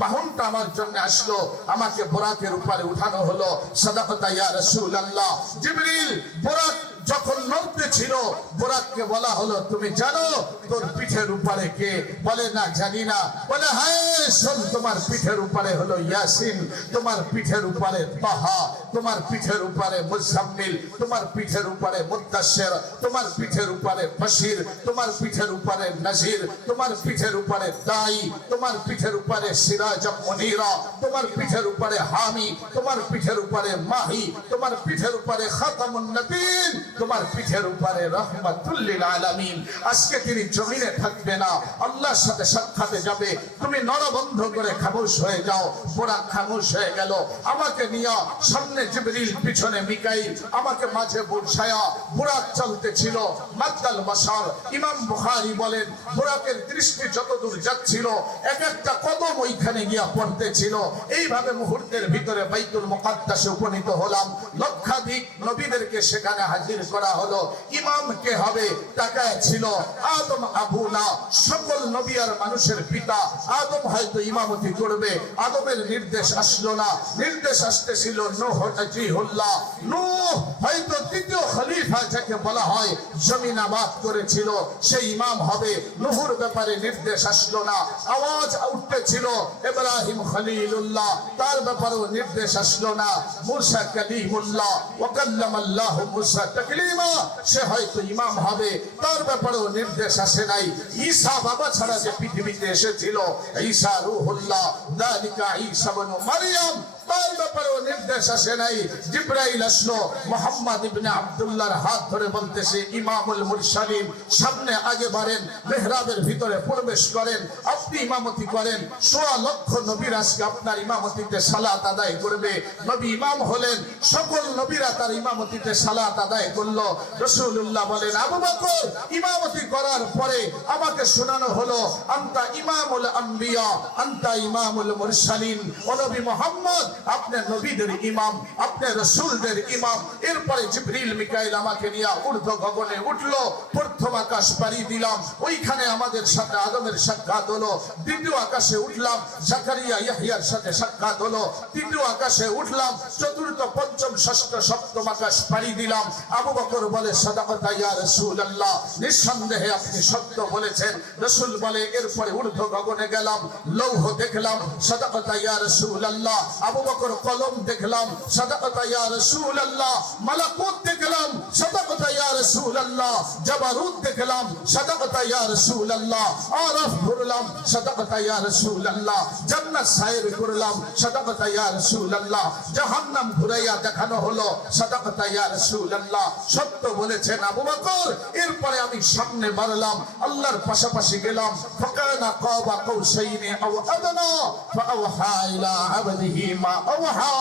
বাহনটা আমার জন্য আসলো, আমাকে বুরাকের উপরে উঠানো হলো। সাদাকাতা ইয়া রাসূলুল্লাহ। জিবরিল বুরাক যখন নড়তে ছিল, বুরাককে বলা হলো, তুমি জানো তোর পিঠের উপরে কে? বলে না, জানি না। বলে হ্যাঁ শোন, তোমার পিঠের উপরে হলো ইয়াসিন, তোমার পিঠের উপরে তাহা, তোমার পিঠের উপরে মুজাম্মিল, তোমার পিঠের উপরে মুদ্দাসসির, তোমার পিঠের উপরে বশির, তোমার পিঠের উপরে নজির, তোমার পিঠের উপরে দাই, তোমার পিঠের উপরে সিরাজ মুনীরা, তোমার পিঠের উপরে হামি, তোমার পিঠের উপরে মাহি, তোমার পিঠের উপরে খাতামুন নবীন, তোমার পিঠের উপরে রাহমাতুল লিল আলামিন। আজকে তিনি জমিনে থাকবে না, আল্লাহর সাথে সাক্ষাতে যাবে। তুমি নড়া বন্ধ করে খামোশ হয়ে যাও। বুরাক খামোশ হয়ে গেল। আমাকে নিয়ে সামনে জিবরিল, পিছনে মিকাইল, আমাকে মাঝে বসায়া বুরাক চলতেছিল মাদ্দাল বাসার। ইমাম বুখারী বলেন বুরাকের দৃষ্টি যতদূর যাচ্ছিল, এক একটা কদম ওইখানে গিয়া পড়তেছিল। এইভাবে মুহূর্তের ভিতরে বাইতুল মুকাদ্দাসে উপনীত হলাম। লক্ষাধিক নবীদেরকে সেখানে হাজির করা হলো। ইমাম কে হবে? তাকায় ছিল আদম আবুনা, সকল নবী আর মানুষের পিতা। আদম হয়তো ইমামতি করবে, আদমের নির্দেশ আসলো না। নির্দেশ আসতেছিল নূহ নাজিহুল্লাহ। নূহ হয়তো তৃতীয় খলিফা যাকে বলা হয়, জমিন আবাদ করেছিল, সেই ইমাম হবে। নূহর ব্যাপারে নির্দেশ আসলো না। আওয়াজ উঠতেছিল ইব্রাহিম খলিলুল্লাহ, তার ব্যাপারেও নির্দেশ আসলো না। মুসা কালিমুল্লাহ, ওয়া কাল্লামাল্লাহু মুসা তাকলিমা, সে হয়তো ইমাম হবে, তার ব্যাপারেও নির্দেশ আসে নাই। ঈসা বাবা ছাড়া যে পৃথিবীতে এসেছিল, ঈসা রূহুল্লাহ, যালিকা ঈসা ইবনে মারইয়াম, তার ব্যাপারেও নির্দেশ আসে নাই। জিবরাইল আসলো, মুহাম্মদ ইবনে আব্দুল্লাহর হাত ধরে বলতেছে, ইমামুল মুরসালিন, সামনে আগে বাড়েন, মেহরাবের ভিতরে প্রবেশ করেন, আপনি ইমামতি করেন। ১৬ লক্ষ নবীর আজকে আপনার ইমামতিতে সালাত আদায় করবে। নবী ইমাম হলেন, সকল নবীরা তার ইমামতিতে সালাত আদায় করলো। রাসূলুল্লাহ বলেন, আবু বকর ইমামতি করার পরে আমাকে শোনানো হলো, আনতা ইমামুল আম্বিয়া, আনতা ইমামুল মুরসালিন। ও নবী মুহাম্মদ, আপনি নবীদের ইমাম, আপনি রাসূলদের ইমাম। এরপরে জিবরিল মিকাইল আমাকে নিয়ে ঊর্ধ্ব গগনে উঠলো। প্রথম আকাশ পাড়ি দিলাম, ওইখানে আমাদের সাথে আদমের সাক্ষাৎ হলো। দ্বিতীয় আকাশে উঠলাম, জাকারিয়া ইয়াহইয়ার সাথে সাক্ষাৎ হলো। তৃতীয় আকাশে উঠলাম, চতুর্থ, পঞ্চম, ষষ্ঠ, সপ্তম আকাশ পাড়ি দিলাম। আবু বকর বলে সাদাকাতা ইয়া রাসূলুল্লাহ, নিঃসন্দেহে আপনি সত্য বলেছেন। রাসূল বলে এরপরে ঊর্ধ্ব গগনে গেলাম, লৌহ দেখলাম, সাদাকাতা ইয়া রাসূলুল্লাহ। আবু বকর কলম দেখলাম, সাদাকাতা ইয়া রাসূলুল্লাহ। মালাকুত দেখলাম, সাদাকাতা ইয়া রাসূলুল্লাহ। জাবারুত দেখলাম, সাদাকাতা ইয়া রাসূলুল্লাহ। আরাফ ঘুরলাম, সাদাকাতা ইয়া রাসূলুল্লাহ। জান্নাত সাইর করলাম, সাদাকাতা ইয়া রাসূলুল্লাহ। জাহান্নাম ঘুরাইয়া দেখানো হলো, সাদাকাতা ইয়া রাসূলুল্লাহ। সত্য বলেছেন আবু বকর। এরপরে আমি সামনে বাড়লাম, আল্লাহর পাশাপাশি গেলাম। ফাকানা কাবা কাউসাইনি আও আদনা ফাআওহা ইলা আবদিহি মা আওহা।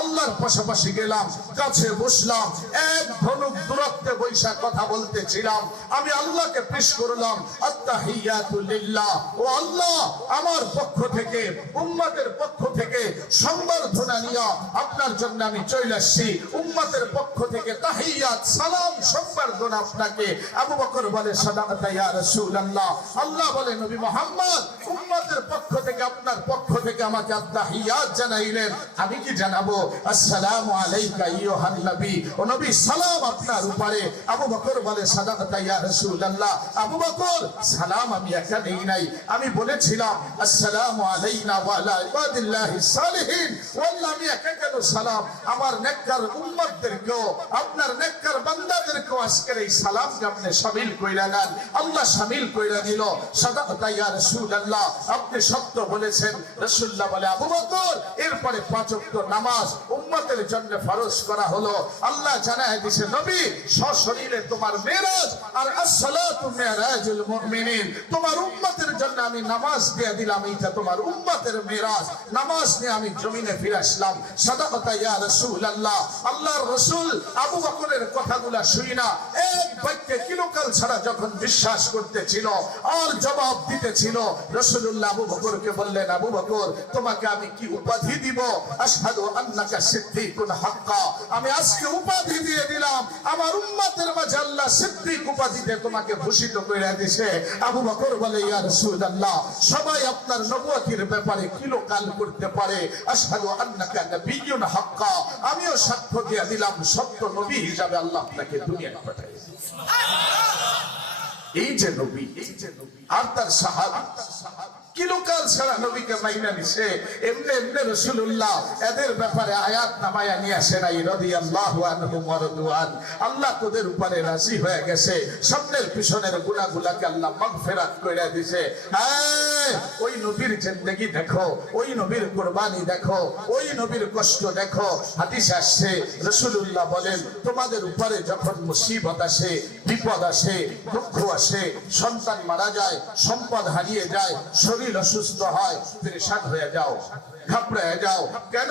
আল্লাহর পাশাপাশি গেলাম, কাছে বসলাম, এক ধনুক দূরত্বে বৈশা কথা বলতেছিলাম। আমি আল্লাহকে পেশ করলাম, আত্তাহিয়াতু লিল্লাহ। ও আল্লাহ, আমার পক্ষ থেকে, উম্মতের পক্ষ থেকে সংবর্ধনা নিয়ে আপনার জন্য আমি চলে আসছি। উম্মতের পক্ষ থেকে তাহিয়াত, সালাম, সংবর্ধনা আপনাকে। আবু বকর বলে সাদাকাতা ইয়া রাসূলুল্লাহ। আল্লাহ বলে নবী মুহাম্মদ, উম্মতের পক্ষ থেকে, আপনার পক্ষ থেকে আমাকে তাহিয়াত জানাইলেন। আমি কি জানাবো? আসসালামু আলাইকা আইয়ুহান নবী। ও নবী, সালাম আপনার উপরে। আবু বকর বলে সাদাকাতা ইয়া রাসূলুল্লাহ। আবু বকর, সালাম আমি একা নেই নাই, আমি বলেছিলাম আসসালামু আলাইনা ওয়া আলা ইবাদিল্লাহিস সালিহিন। ওয়াল্লাহ, আমি একা কেন সালাম, আমার নেককার উম্মতদেরকেও, আপনার নেককার বান্দাদেরকেও আজকের এই সালামকে আপনি শামিল কইরা নেন। আল্লাহ শামিল কইরা নিল। সাদাকাতা ইয়া রাসূলুল্লাহ, আপনি সত্য বলেছেন। রাসূলুল্লাহ বলে আবু বকর, এরপরে 5 ওয়াক্ত নামাজ উম্মতের জন্য ফরজ করা হলো। আল্লাহ জানায় দিয়েছে, নবী সশরীরে তোমার মেরাজ আর আসসালাতু মিরাজুল মুমিনিন, তোমার উম্মতের জন্য আমি নামাজ দিয়ে দিলাম, এইটা তোমার উম্মতের মেরাজ। নামাজ নিয়ে আমি জমিনে ফিরে আসলাম। সাদাকাতা ইয়া রাসূলুল্লাহ। আল্লাহর রাসূল আবু বকরের কথাগুলা শুই না এক বাক্যে কিলোকাল ছাড়া যখন বিশ্বাস করতেছিল আর জবাব দিতেছিল, রাসূলুল্লাহ আবু বকরকে বললেন, আবু বকর তোমাকে আমি কি উপাধি দিব? আশহাদু আন্নাকা সিদ্দিকুন হাক্কা। আমি আজকে উপাধি দিয়ে দিলাম, আমার উম্মতের মাঝে আল্লাহ সিদ্দিক উপাধিতে তোমাকে ভূষিত করে দিয়েছে। আবু বকর বলে, ইয়া রাসূলুল্লাহ সবাই আপনার নবুয়তির ব্যাপারে কিলোকাল করতে পারে, আশহাদু আন্নাকা নবিয়্যুন হাক্কা, আমিও সাক্ষ্য দিয়ে দিলাম সত্য নবী হিসাবে আল্লাহ আপনাকে দুনিয়ায় পাঠিয়েছে। এই যে নবী আর তার সাহাবী কিলোকাল ছাড়া নবীকে মাইনা নিছে, এমনি এমনি রাসূলুল্লাহ এদের ব্যাপারে আয়াত নামায়া নিয়ে আসে নাই, রাদিয়াল্লাহু আনহুম ওয়া রাদওয়ান। আল্লাহ তোদের উপরে রাজি হয়ে গেছে, সামনের পিছনের গুনাহগুলোকে আল্লাহ মাগফিরাত কইরা দিয়েছে। ওই নবীর জিন্দেগি দেখো, ওই নবীর কুরবানি দেখো, ওই নবীর কষ্ট দেখো। হাদিস আসছে রাসূলুল্লাহ বলেন, তোমাদের উপরে যখন মুসিবত আসে, বিপদ আসে, দুঃখ আসে, সন্তান মারা যায়, সম্পদ হারিয়ে যায়, শরীর অসুস্থ হয়, পেরেশান হয়ে যাও, ঘাবড়ে যাও কেন?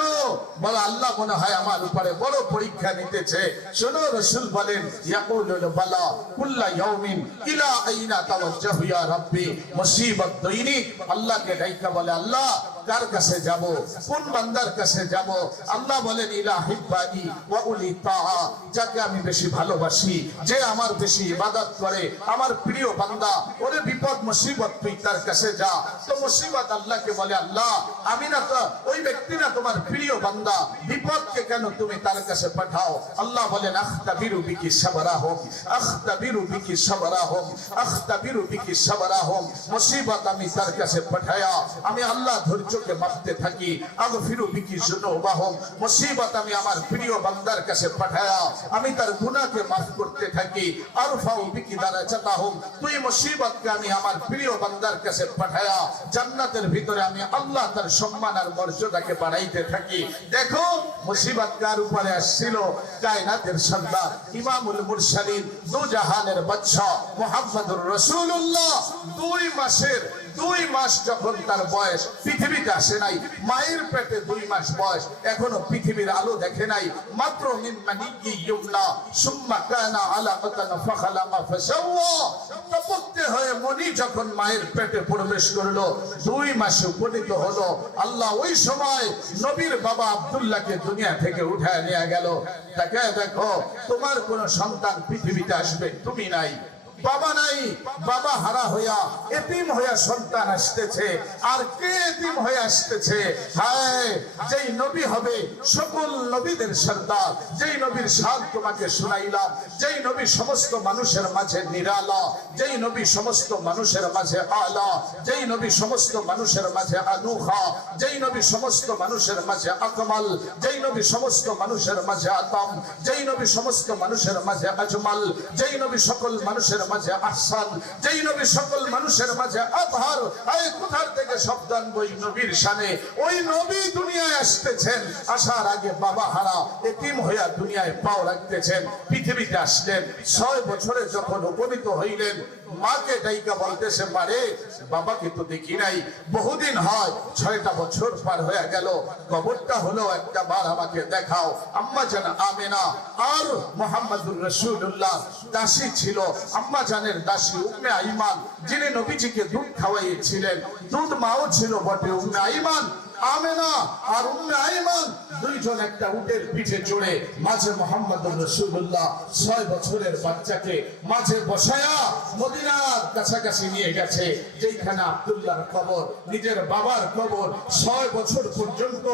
বলো আল্লাহ মনে হয় আমার উপরে বড় পরীক্ষা নিতেছে। শোনো রাসূল বলেন, ইয়াকুলুল বালা কুল্লা ইয়াউমিন ইলা আইনা তাওয়াজ্জাহু ইয়া রাব্বি। মুসিবত দৈনিক আল্লাহকে ডাইকা বলে, আল্লাহ কার কাছে যাব, কোন বান্দার কাছে যাব? আল্লাহ বলেন, ইলা হিব্বানি ওয়া উলি তাআ, যাকে আমি বেশি ভালোবাসি, যে আমার বেশি ইবাদত করে, আমার প্রিয় বান্দা। ওরে বিপদ মুসিবত তুই তার কাছে যা। তো মুসিবত আল্লাহকে বলে, আল্লাহ আমি না তো ওই ব্যক্তি না তোমার প্রিয় বান্দা, বিপদকে কেন তুমি তার কাছে পাঠাও? আল্লাহ বলেন, আখতাবিরু বিকি সাবরাহুম, আখতাবিরু বিকি সাবরাহুম, আখতাবিরু বিকি সাবরাহুম। মুসিবত আমি তার কাছে পাঠায়া আমি আল্লাহ ধৈর্যকে মাপতে থাকি। আগফিরু বিকি যুনুবাহুম, মুসিবত আমি আমার প্রিয় বান্দার কাছে পাঠায়া আমি তার গুনাহকে মাফ করতে থাকি। আরফাউ বিকি দারাজাতাহুম, তুই মুসিবতকে আমি আমার প্রিয় বান্দার কাছে পাঠায়া জান্নাতের ভিতরে আমি আল্লাহ তার সম্মান আর মর্যাদাকে বাড়াইতে থাকি। দেখো মুসিবত কার উপরে আসছিল? কায়নাতের সর্দার, ইমামুল মুরসালিন, দু জাহানের বাদশা মুহাম্মদুর রাসূলুল্লাহ। 2 মাস যখন তার বয়স, পৃথিবীতে আসে নাই, মায়ের পেটে 2 মাস বয়স, এখনো পৃথিবীর আলো দেখে নাই। মাত্র মিন মানিয়্যি ইউমনা সুম্মা কানা আলাকাতান ফাখালাকা ফাসাওয়া, তপতে হয়ে মনি যখন মায়ের পেটে প্রবেশ করলো, 2 মাসে উপনীত হলো। আল্লাহ ওই সময় নবীর বাবা আব্দুল্লাহকে দুনিয়া থেকে উঠায় নিয়ে গেল। তাকে দেখো, তোমার কোন সন্তান পৃথিবীতে আসবে, তুমি নাই, বাবা নাই, বাবা হারা হইয়া এতিম হইয়া সন্তান আসতেছে। আর কে এতিম হয়ে আসতেছে? হায়, যেই নবী হবে সকল নবীদের সর্দার, যেই নবীর শান তোমাকে শুনাইলাম, যেই নবী সমস্ত মানুষের মাঝে নিরালা, যেই নবী সমস্ত মানুষের মাঝে আলা, যেই নবী সমস্ত মানুষের মাঝে আনুখা, যেই নবী সমস্ত মানুষের মাঝে আকমাল, যেই নবী সমস্ত মানুষের মাঝে আতম, যেই নবী সমস্ত মানুষের মাঝে আজমাল, যেই নবী সকল মানুষের মাঝে আহসান, যেই নবী সকল মানুষের মাঝে আতহার। এই কোথার থেকে শব্দ আনবো ওই নবীর শানে? ওই নবী দুনিয়ায় আসতেছেন, আসার আগে বাবা হারা এতিম হইয়া দুনিয়ায় পাও রাখতেছেন। পৃথিবীতে আসলেন, 6 বছরে যখন উপনীত হইলেন, মাকে ডাইকা বলতেছে, মারে বাবাকে তো দেখি নাই, বহুদিন হয়, 6টা বছর পার হয়ে গেল, কবরটা হলো একটা বার আমাকে দেখাও। আম্মা জান আমেনা আর মুহাম্মদুর রাসূলুল্লাহ দাসী ছিল, আম্মা জানের দাসী উম্মে আইমান, যিনি নবীজিকে দুধ খাওয়াইছিলেন, দুধ মাও ছিল বটে। উম্মে আইমান, আমেনা আর উম্মে আইমান দুইজন একটা উটের পিঠে চড়ে মাঝে মুহাম্মদুর রাসূলুল্লাহ 6 বছরের বাচ্চাকে মাঝে বসায়া মদিনার কাছাকাছি নিয়ে গেছে, যেখানে আব্দুল্লাহর কবর, নিজের বাবার কবর। 6 বছর পর্যন্ত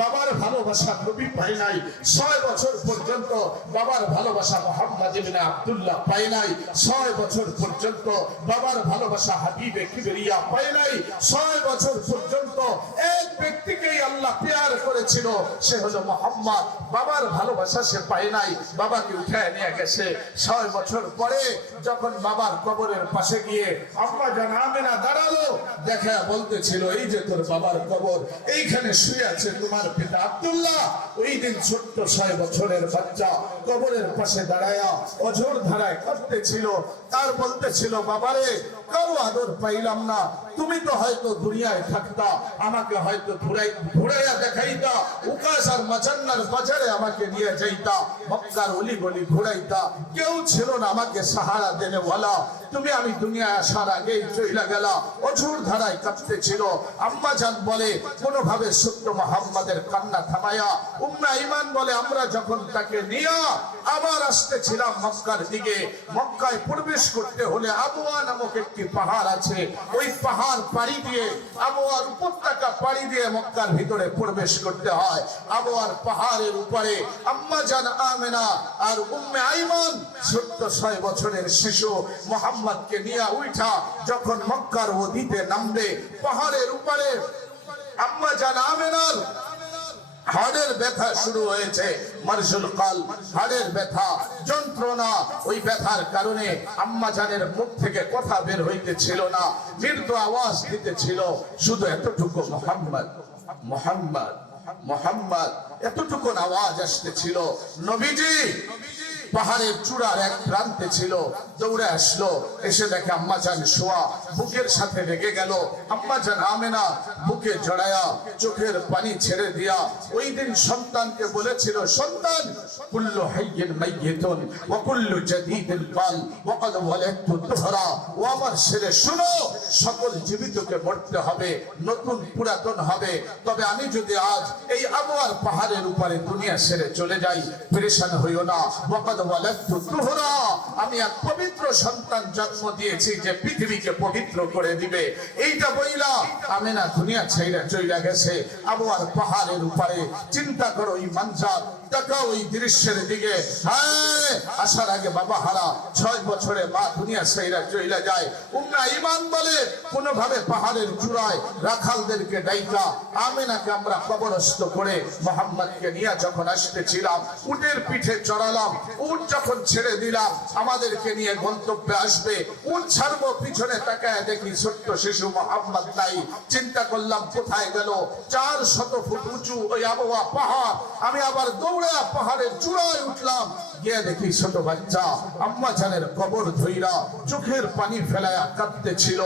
বাবার ভালোবাসা নবী পায় নাই, 6 বছর পর্যন্ত বাবার ভালোবাসা মুহাম্মদ ইবনে আব্দুল্লাহ পায় নাই, 6 বছর পর্যন্ত বাবার ভালোবাসা হাবিবে কিবরিয়া পায় নাই, 6 বছর পর্যন্ত এক ব্যক্তিকেই আল্লাহ প্যার করেছিল সে হলো মুহাম্মদ। বাবার ভালোবাসা সে পায় নাই, বাবাকে উঠায় নিয়ে গেছে। 6 বছর পরে যখন বাবার কবরের পাশে গিয়ে আম্মা জান আমেনা দাঁড়ালো, দেখা বলতেছিল এই যে তোর বাবার কবর, এইখানে শুয়ে আছে তোমার পিতা আব্দুল্লাহ। ওই দিন ছোট্ট 6 বছরের বাচ্চা কবরের পাশে দাঁড়ায়া অঝোর ধারায় কাঁদতেছিল, আর বলতেছিল বাবারে কারো আদর পাইলাম না, তুমি তো হয়তো দুনিয়ায় থাকতা, আমাকে হয়তো ঘুরাইয়া দেখাইতা, উকাস আর মাজান্নার বাজারে আমাকে নিয়ে যাইতা, মক্কার অলি গলি ঘুরাইতা, কেউ ছিল না আমাকে সাহারা দেনে ওয়ালা, তুমি আমি দুনিয়ায় আসার আগেই চইলা গেলা। অঝোর ধারায় কাঁদতেছিল। আম্মা জান বলে কোনোভাবে সত্য মুহাম্মাদের কান্না থামায়া উম্মে ঈমান বলে আমরা যখন তাকে নিয়ে আবার আসতেছিলাম মক্কার দিকে, মক্কায় প্রবেশ করতে হলে আবওয়া নামক একটি পাহাড় আছে, ওই পাহাড় পাড়ি দিয়ে আবওয়ার উপত্যকা পাড়ি দিয়ে মক্কার ভিতরে প্রবেশ করতে হয়। আবওয়ার পাহাড়ের উপরে আম্মা জান আমেনা আর উম্মে ঈমান ছোট্ট 6 বছরের শিশু মুহাম্মদকে নিয়ে উঠা যখন মক্কার ওদিতে নামবে, পাহাড়ের উপরে আম্মা জান আমেনার হাড়ের ব্যথা শুরু হয়েছে, মারজুল কাল, হাড়ের ব্যথা, যন্ত্রণা। ওই ব্যথার কারণে আম্মা জানের মুখ থেকে কথা বের হইতেছিল না, মৃদু আওয়াজ দিতেছিল, শুধু এতটুকু মুহাম্মদ মুহাম্মদ মুহাম্মদ, এতটুকু আওয়াজ আসতেছিল। নবীজি পাহাড়ের চূড়ার এক প্রান্তে ছিল, দৌড়ে আসলো, এসে দেখে আম্মা জান শোয়া, বুকের সাথে লেগে গেল। আম্মা জান আমেনা বুকে জড়ায়া চোখের পানি ছেড়ে দিয়া ওই দিন সন্তানকে বলেছিল, সন্তান কুল্লু হাইয়িন মাইয়িতুন ওয়া কুল্লু জাদীদিন বাল ওয়া ক্বাদ ওয়ালাদতু তুহরা, ও আমার ছেলে শুনো, সকল জীবিতকে মরতে হবে, নতুন পুরাতন হবে, তবে আমি যদি আজ এই আবওয়ার পাহাড়ের উপরে দুনিয়া ছেড়ে চলে যাই, পেরেশান হইও না। ওয়া ক্বাদ ওয়ালাদতু তুহরা, আমি এক পবিত্র সন্তান জন্ম দিয়েছি যে পৃথিবীকে পবিত্র করে দিবে। এইটা বইলা আমেনা দুনিয়া ছেড়ে চলে গেছে আবওয়ার পাহাড়ের উপরে। চিন্তা করো এই মঞ্জার, তাকাও ওই দৃশ্যের দিকে। হ্যাঁ, আসার আগে বাবা হারা, 6 বছরে মা দুনিয়া ছেড়ে চলে যায়। উম্মে ঈমান বলে কোনোভাবে পাহাড়ের চূড়ায় রাখালদেরকে ডাইকা আমেনাকে আমরা কবরস্থ করে মুহাম্মদকে নিয়ে যখন আসতেছিলাম, উটের পিঠে চড়ালাম, উট যখন ছেড়ে দিলাম আমাদেরকে নিয়ে গন্তব্যে আসবে, উট ছাড়বো, পিছনে তাকায় দেখি ছোট্ট শিশু মুহাম্মদ নাই। চিন্তা করলাম কোথায় গেল, 400 ফুট উঁচু ওই আবওয়া পাহাড়। আমি আবার দৌড়ে পাহাড়ের চূড়ায় উঠলাম, গিয়ে দেখি ছোট বাচ্চা আম্মা জানের কবর ধইরা চোখের পানি ফেলায়া কাঁদতেছিল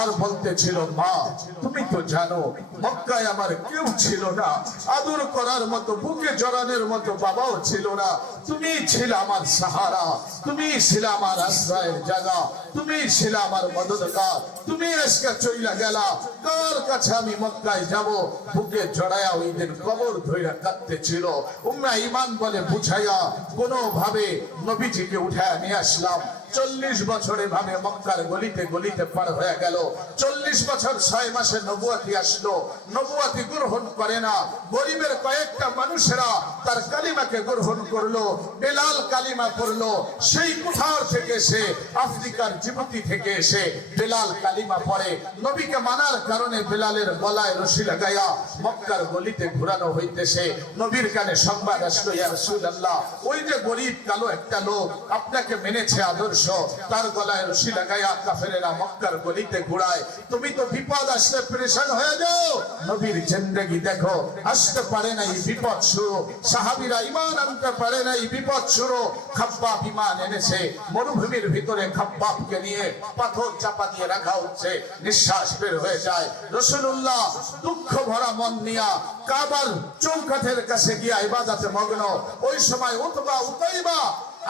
আর বলতেছিল, মা তুমি তো জানো মক্কায় আমার কেউ ছিল না, আদর করার মতো, বুকে জড়ানোর মতো বাবাও ছিল না, তুমি ছিলে আমার সাহারা, তুমি ছিলে আমার আশ্রয়ের জায়গা, তুমি ছিলে আমার মদদগার, তুমি আজকে চইলা গেলা, কার কাছে আমি মক্কায় যাব? বুকে জড়ায়া ওই দিন কবর ধইরা কাঁদতেছিল। উম্মে ঈমান বলে বুঝাইয়া কোনোভাবে নবীজিকে উঠায় নিয়ে আসলাম। 40 বছরে ভাবে মক্কার গলিতে গলিতে পার হয়ে গেল। 40 বছর 6 মাসে নবুয়তি আসলো, নবুয়তি গ্রহণ করে না। গরিবের কয়েকটা মানুষেরা তার কালিমাকে গ্রহণ করলো, বেলাল কালিমা পড়লো। সেই কুঠার থেকে এসে, আফ্রিকার জিবুতি থেকে এসে বেলাল কালিমা পড়ে। নবীকে মানার কারণে বেলালের গলায় রশি লাগাইয়া মক্কার গলিতে ঘুরানো হইতেছে। নবীর কানে সংবাদ আসলো, ইয়া রাসূলুল্লাহ, ওই যে গরিব কালো একটা লোক আপনাকে মেনেছে, আদর্শ, তার গলায় রশি লাগাইয়া কাফেরেরা মক্কার গলিতে ঘুরায়। তুমি তো বিপদ আসলে পেরেশান হয়ে যাও। নবীর জিন্দেগি দেখো, আসতে পারে নাই বিপদ শুরু, সাহাবীরা ঈমান আনতে পারে নাই বিপদ শুরু। খাব্বাব ঈমান এনেছে, মরুভূমির ভিতরে খাব্বাবকে নিয়ে পাথর চাপা দিয়ে রাখা হচ্ছে, নিঃশ্বাস বের হয়ে যায়। রাসূলুল্লাহ দুঃখ ভরা মন নিয়া কাবার চৌকাঠের কাছে গিয়ে ইবাদতে মগ্ন। ওই সময় উতবা উতাইবা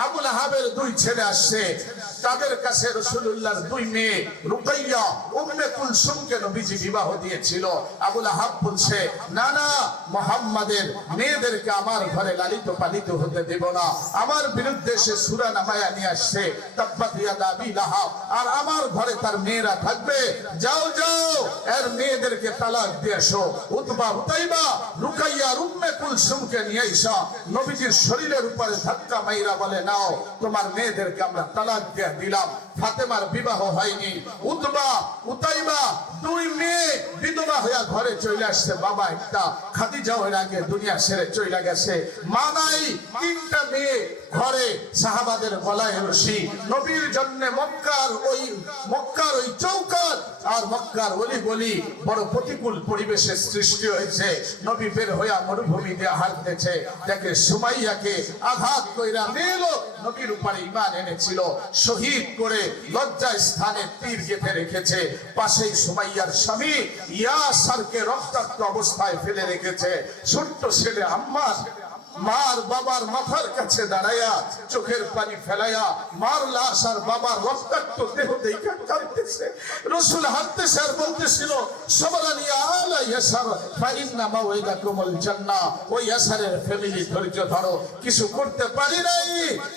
আবু লাহাবের 2 ছেলে আসছে, তাদের কাছে রাসূলুল্লাহর 2 মেয়ে রুকাইয়া উম্মে কুলসুমকে নবীজি বিবাহ দিয়েছিল। আবু লাহাব বলছে, না না, মুহাম্মাদের মেয়েদেরকে আমার ঘরে লালিত পালিত হতে দেব না। আমার বিরুদ্ধে সে সূরা নামায়া নিয়ে আসছে, তাব্বাত ইয়াদা আবি লাহাব, আর আমার ঘরে তার মেয়েরা থাকবে। যাও যাও, এর মেয়েদেরকে তালাক দিয়ে আসো। উতবা উতাইবা রুকাইয়া উম্মে কুলসুমকে নিয়ে এসা নবীজির শরীরের উপরে ধাক্কা মাইরা বলেন, নাও তোমার মেয়েদেরকে আমরা তালাক দিয়ে দিলাম। ফাতেমার বিবাহ হয়নি, উতবা উতাইবা দুই মেয়ে বিধবা হইয়া ঘরে চলে আসছে। বাবা একটা, খাদিজা এর আগে দুনিয়া ছেড়ে চলে গেছে। মা নাই, তিনটা মেয়ে ঘরে, সাহাবাদের গলায় রশি। নবীর জন্য মক্কার ওই চৌকাট আর মক্কার অলি গলি বড় প্রতিকূল পরিবেশের সৃষ্টি হয়েছে। নবী বের হইয়া মরুভূমি দিয়ে হাঁটতেছে, দেখে সুমাইয়াকে আঘাত কইরা মেয়ে লোক নবীর উপরে ঈমান এনেছিল, শহীদ করে লজ্জা স্থানে তীর গেঁথে রেখেছে। পাশেই সুমাইয়ার স্বামী ইয়াসারকে রক্তাক্ত অবস্থায় ফেলে রেখেছে। ছোট্ট ছেলে আম্মার মার বাবার মাথার কাছে দাঁড়াইয়া চোখের পানি ফেলাইয়া মার লাশ আর বাবার রক্তাক্ত দেহ দেখে কাঁদতেছে। রাসূল হাঁটতেছে আর বলতেছিল, সবরানি আলা ইয়াসার ফাইন্না মাওইদাকুমুল জান্নাহ। ওই ইয়াসারের ফ্যামিলি ধৈর্য ধরো, কিছু করতে পারি নাই,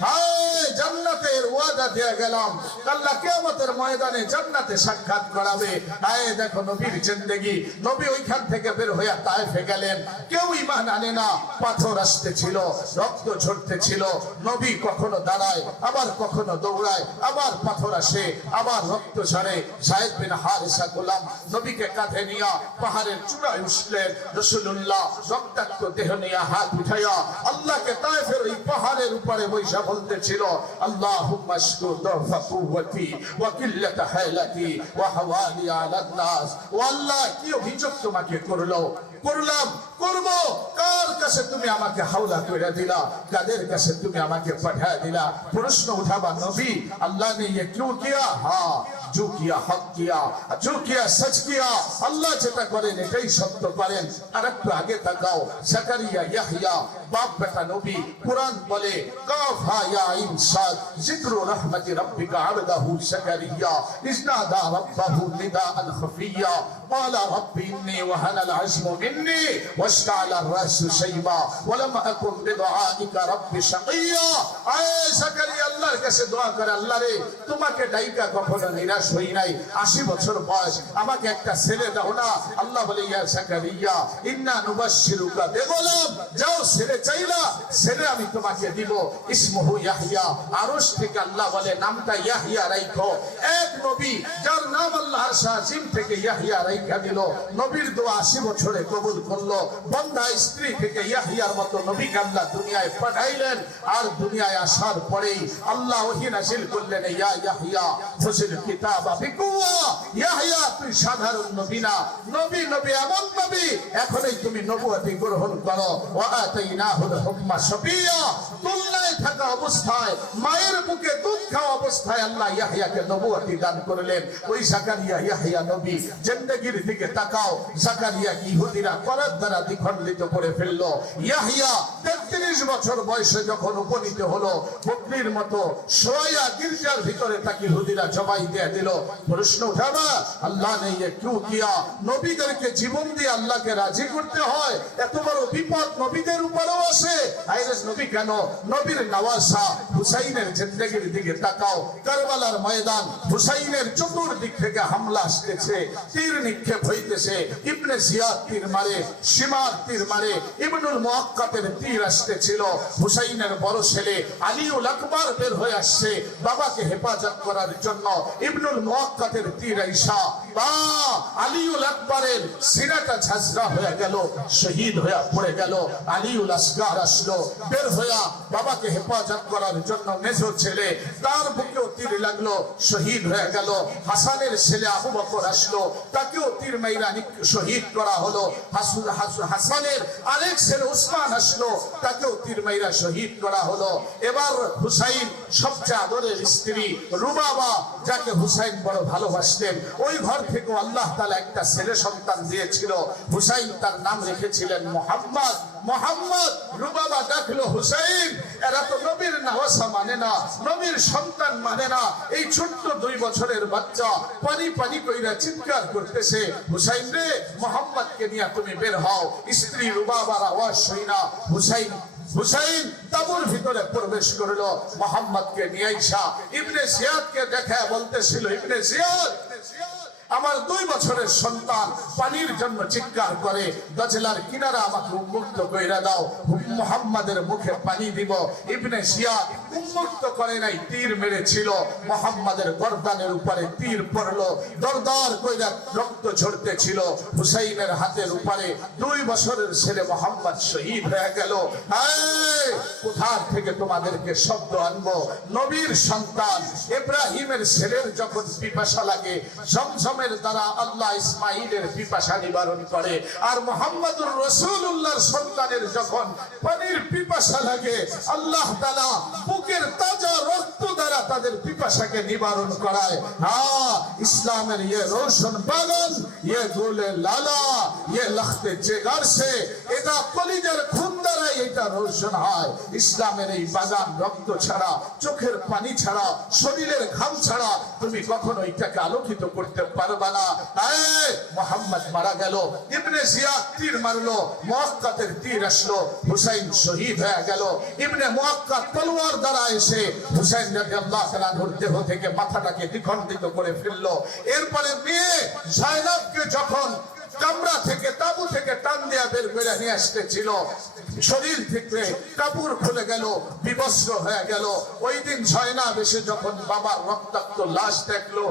হায় জান্নাতের ওয়াদা দিয়ে গেলাম, আল্লাহ কিয়ামতের ময়দানে জান্নাতে সাক্ষাৎ করাবে। হায় দেখো নবীর জিন্দেগি। নবী ওইখান থেকে বের হইয়া তায়েফে গেলেন। কেউ ঈমান আনে না, পাথর ছিল, রক্ত ঝরতেছিল। নবী কখনো দাঁড়ায়, আবার কখনো দৌড়ায়, আবার পাথর আসে, আবার রক্ত ঝরে। যায়েদ বিন হারিসা গোলাম নবীকে কাঁধে নিয়ে পাহাড়ের চূড়ায় উঠলেন। রাসূলুল্লাহ রক্তাক্ত দেহ নিয়ে হাত উঠাইয়া আল্লাহকে তায়েফের ওই পাহাড়ের উপরে বৈশা বলতেছিল, আল্লাহুম্মা আশকু দুফা কুওয়াতি ওয়া কিল্লাতা হালাতি ওয়া হাওয়ালি আলান নাস। ও আল্লাহ, কি অভিযোগ তোমাকে করলাম, করব, কার কাছে তুমি আমাকে হাওলা করে দিলা, কাদের কাছে তুমি আমাকে পাঠিয়ে দিলা। প্রশ্ন উঠাবা, নবী अल्लाह ने ये क्यों किया? हाँ, जो किया हक किया, जो किया सच किया। अल्लाह যেটা করেন এটাই সত্য করেন। আর একটু আগে তাকাও, জাকারিয়া ইয়াহইয়া বাপ বেটা নবী। কুরআন বলে কাফ হা ইয়া আইন সাদ যিকরু রাহমাতি রাব্বিকা আবদাহু জাকারিয়া ইজনাদা রাব্বাহু নিদাআন খাফিয়া قال رب إني وهن العزم مني واشتعل الرأس شيبا ولم أكن بدعائك رب شقيا। আয় জাকারিয়া আল্লাহর কাছে দোয়া করে, আল্লাহ রে তোমাকে ডাইকা কখনো নিরাশ হই নাই, 80 বছর বয়স, আমাকে একটা ছেলে দাও না। আল্লাহ বলে, ইয়া জাকারিয়া ইন্না নুবাশশিরুকা বিগুলাম, যাও ছেলে চাইলা, ছেলে আমি তোমাকে দিব, ইসমুহু ইয়াহইয়া। আরশ থেকে আল্লাহ বলে নামটা ইয়াহইয়া রাখো। এক নবী যার নাম আল্লাহ আরশ আজিম থেকে ইয়াহইয়া রাখা দিল। নবীর দোয়া 80 বছরে কবুল করলো। বন্ধা স্ত্রী থেকে ইয়াহইয়ার মতো নবীকে আল্লাহ দুনিয়ায় পাঠাইলেন। আর দুনিয়ায় আসার পরেই আল্লাহ ওহী নাযিল করলেন, ইয়া ইয়াহইয়া ফুজিল কিতাবা বিকুওয়া। ইয়াহইয়া তুই সাধারণ নবী না, নবী এমন নবী, এখনই তুমি নবুয়তি গ্রহণ করো। ওয়া আতাইনাহুল হুকমা সাবিয়া, তুলনায় থাকা অবস্থায়, মায়ের বুকে দুধ খাওয়া অবস্থায় আল্লাহ ইয়াহইয়াকে নবুয়তি দান করলেন। ওই জাকারিয়া ইয়াহইয়া নবী। জিন্দেগির দিকে তাকাও, জাকারিয়া কি ইহুদিরা করার দ্বারা দ্বিখণ্ডিত করে ফেললো। ইয়াহইয়া 33 বছর বয়সে যখন উপনীত হলো, বকরির মতো সোয়া গির্জার ভিতরে তাকে ইহুদিরা জবাই দিয়ে দিল। প্রশ্ন উঠাবা, আল্লাহ ने ये क्यों किया? নবীদেরকে জীবন দিয়ে আল্লাহকে রাজি করতে হয়, এত বড় বিপদ নবীদের উপরেও আসে। আইরেস নবী কেন? নবীর নওয়াসা হুসাইনের জিন্দেগির দিকে তাকাও। কারবালার ময়দান, হুসাইনের চতুর্দিক থেকে হামলা আসতেছে, তীর নিক্ষেপ হইতেছে। ইবনে জিয়াদ তীর মারে, শিমার তীর মারে, ইবনুল মুআক্কাতের তীর আসতেছিল। হুসাইনের বড় ছেলে আলীউল আকবার বের হয়ে আসছে বাবাকে হেফাজত করার জন্য। ইবনুল মুআক্কাতের তীর আইসা বা আলীউল আকবরের সিনাটা ঝাঁঝরা হয়ে গেল, শহীদ হয়ে পড়ে গেল। আলীউল আসগার আসলো বের হইয়া বাবাকে হেফাজত করার জন্য। মেজর ছেলে, তার বুকেও তীর লাগলো, শহীদ হয়ে গেল। হাসানের ছেলে আবু বকর আসলো, তাকেও তীর মাইরা শহীদ করা হলো। হাসানের আরেক ছেলে উসমান আসলো, তাকেও তীর মাইরা শহীদ করা হলো। এবার হুসাইন সবচেয়ে আদরের স্ত্রী রুবাবা, যাকে হুসাইন বড় ভালোবাসতেন, ওই ঘর থেকে আল্লাহ তাআলা একটা ছেলে সন্তান দিয়েছিল। হুসাইন তার নাম রেখেছিলেন মুহাম্মদ। মুহাম্মদ রুবাবা ডাকলো হুসাইন। এরা তো নবীর নওয়াসা মানে না, নবীর সন্তান মানে না। এই ছোট্ট 2 বছরের বাচ্চা পানি কইরা চিৎকার করতেছে, হুসাইন রে মুহাম্মদকে নিয়ে তুমি বের হও। স্ত্রী রুবাবার আওয়াজ শুনা হুসাইন তাবুর ভিতরে প্রবেশ করলো। মুহাম্মদকে নিয়ে আইসা ইবনে জিয়াদকে দেখা বলতেছিল, ইবনে জিয়াদ আমার 2 বছরের সন্তান পানির জন্য চিৎকার করে, দজলার কিনারা আমাকে উন্মুক্ত কইরা দাও, মুহাম্মাদের মুখে পানি দিব। ইবনে জিয়াদ উন্মুক্ত করে নাই, তীর মেরেছিল, মুহাম্মাদের গর্দানের উপরে তীর পড়লো, দরদর কইরা রক্ত ঝরতেছিল। হুসাইনের হাতের উপরে 2 বছরের ছেলে মুহাম্মদ শহীদ হয়ে গেল। কোথা থেকে তোমাদেরকে শব্দ আনবো? নবীর সন্তান ইব্রাহিমের ছেলের যখন পিপাসা লাগে, জমজমের দ্বারা আল্লাহ ইসমাইলের পিপাসা নিবারণ করে। আর মুহাম্মদুর রাসূলুল্লাহর সন্তানের যখন পানির পিপাসা লাগে, আল্লাহ তাআলা বুকের তাজা রক্ত দ্বারা তাদের পিপাসাকে নিবারণ করায়। হ্যাঁ, ইসলামের ये रोशन বাগান, ये গোলে লালা, ये লখতে জিগার সে, এটা কলিজার খুন দ্বারা এটা রোশন হয়। ইসলামের এই বাগান রক্ত ছাড়া, চোখের পানি ছাড়া, শরীরের ঘাম ছাড়া তুমি কখনো এটাকে আলোকিত করতে পারবে না। মুহাম্মদ মারা গেল, ইবনে জিয়াদ তীর মারলো, মুআক্কাতের তীর আসলো, হুসাইন শহীদ হয়ে গেল। ইবনে মুআক্কাত তলোয়ার দ্বারা এসে হুসাইন রাদিয়াল্লাহু তাআলা নূর দেহ থেকে মাথাটাকে দ্বিখণ্ডিত করে ফেললো। এরপরে মেয়ে যায়েনবকে যখন কামরা থেকে, তাবু থেকে টান দেয়া বের করে নিয়ে আসতেছিল, শরীর থেকে কাপড় খুলে গেল, বিবস্ত্র হয়ে গেল। ওই দিন যায়েনব এসে যখন বাবার রক্তাক্ত লাশ দেখলো,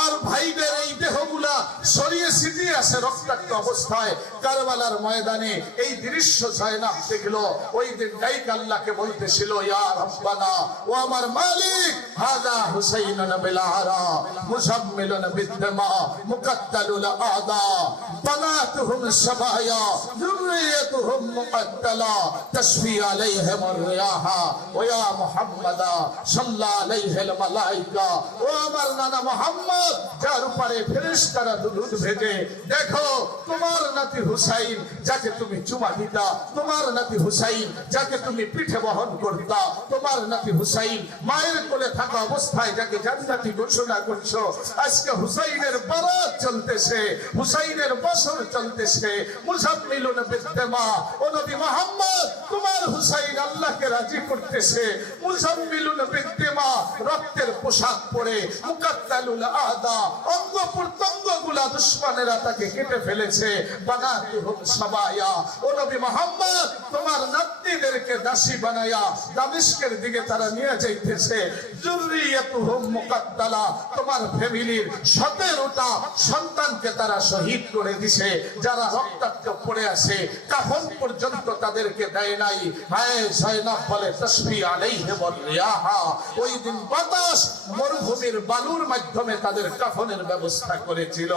আর ভাইদের এই দেহগুলা ছড়িয়ে ছিটিয়ে আছে রক্তাক্ত অবস্থায় কারবালার ময়দানে, এই দৃশ্য যায়েনব দেখলো। ওই দিন ডাইক আল্লাহকে বলতেছিল, ইয়া রাব্বানা, ও আমার মালিক, হাযা হুসাইনুন বিল আরা মুজাম্মিলুন বিদ্দমা মুকাত্তালুল আদা বানাতুহুম সাবায়া যুররিয়াতুহুম মুকাত্তালা তাশফি আলাইহিম রিয়াহা ওয়া ইয়া মুহাম্মাদা সাল্লাল্লাহু আলাইহিল মালায়েকা। ও আমার নানা মুহাম্মদ, যার উপরে ফেরেশতারা দুরূদ ভেজে, দেখো তোমার নাতি হুসাইন যাকে তুমি চুমা দিতা, তোমার নাতি হুসাইন যাকে তুমি পিঠে বহন করতা, তোমার নাতি হুসাইন মায়ের কোলে থাকা অবস্থায় যাকে জান্নাতি ঘোষণা করছো, আজকে হুসাইনের বারাত চলতেছে, হুসাইনের বছর চলতেছে, মুজাম্মিলুন বিদ্দমা। ও নবী মুহাম্মদ, তোমার হুসাইন আল্লাহকে রাজি করতেছে, মুজাম্মিলুন বিদ্দমা, রক্তের পোশাক পরে, মুকাত্তালুল আদা, অঙ্গ প্রত্যঙ্গগুলা দুশমনেরা তাকে কেটে ফেলেছে, বানাতুহুম সাবায়া। ও নবী মুহাম্মদ, তোমার নাতনিদেরকে দাসী বানায়া দামেস্কের দিকে তারা নিয়ে যাইতেছে, যুররিয়াতুহুম মুকাত্তালা, তোমার ফ্যামিলির 17টা সন্তানকে তারা শহীদ করে দিছে, যারা রক্তাক্ত পড়ে আছে, কাফন পর্যন্ত তাদেরকে দেয় নাই। হায় যায়েনব বলে, তাশফি আলাইহিম রিয়াহা, ওই দিন বাতাস মরুভূমির বালুর মাধ্যমে তাদের কাফনের ব্যবস্থা করেছিল।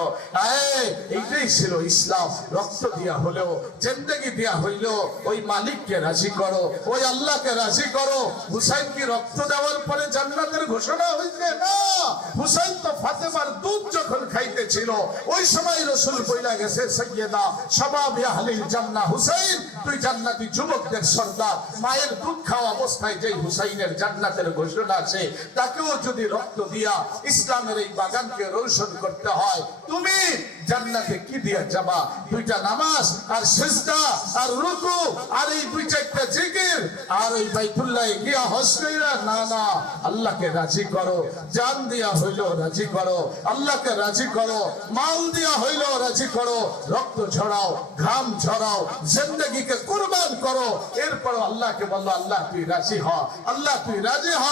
এইটাই ছিল ইসলাম। রক্ত দিয়া হলেও, জিন্দেগি দিয়া হইলেও ওই মালিককে রাজি করো, ওই আল্লাহকে রাজি করো। হুসাইন কি রক্ত দেওয়ার পরে জান্নাতের ঘোষণা হইছে? না, হুসাইন তো ফাতেমার দুধ যখন খাইতেছিল, ওই সময় রাসূল বইলা গেছে, সাইয়্যিদা শাবাবি আহলিল জান্নাহ হুসাইন, তুই জান্নাতি যুবকদের সর্দার। মায়ের দুধ খাওয়া অবস্থায় যেই হুসাইনের জান্নাতের ঘোষণা আছে, তাকেও যদি রক্ত দিয়া ইসলামের এই বাগানকে রোশন করতে হয়, তুমি জান্নাতে কি দিয়া যাবা? 2টা নামাজ আর সিজদা আর রুকু আর এই 2-4টা জিকির আর ওই বাইতুল্লাহে গিয়া হজ কইরা? না না, আল্লাহকে রাজি করো, জান দিয়া হইলো রাজি করো, আল্লাহকে রাজি করো, মাল দিয়া হইলো রাজি করো, রক্ত ঝরাও, ঘাম ঝরাও, জিন্দেগিকে কুরবান করো। এরপর আল্লাহকে বলো, আল্লাহ তুই রাজি হ, আল্লাহ তুই রাজি হ।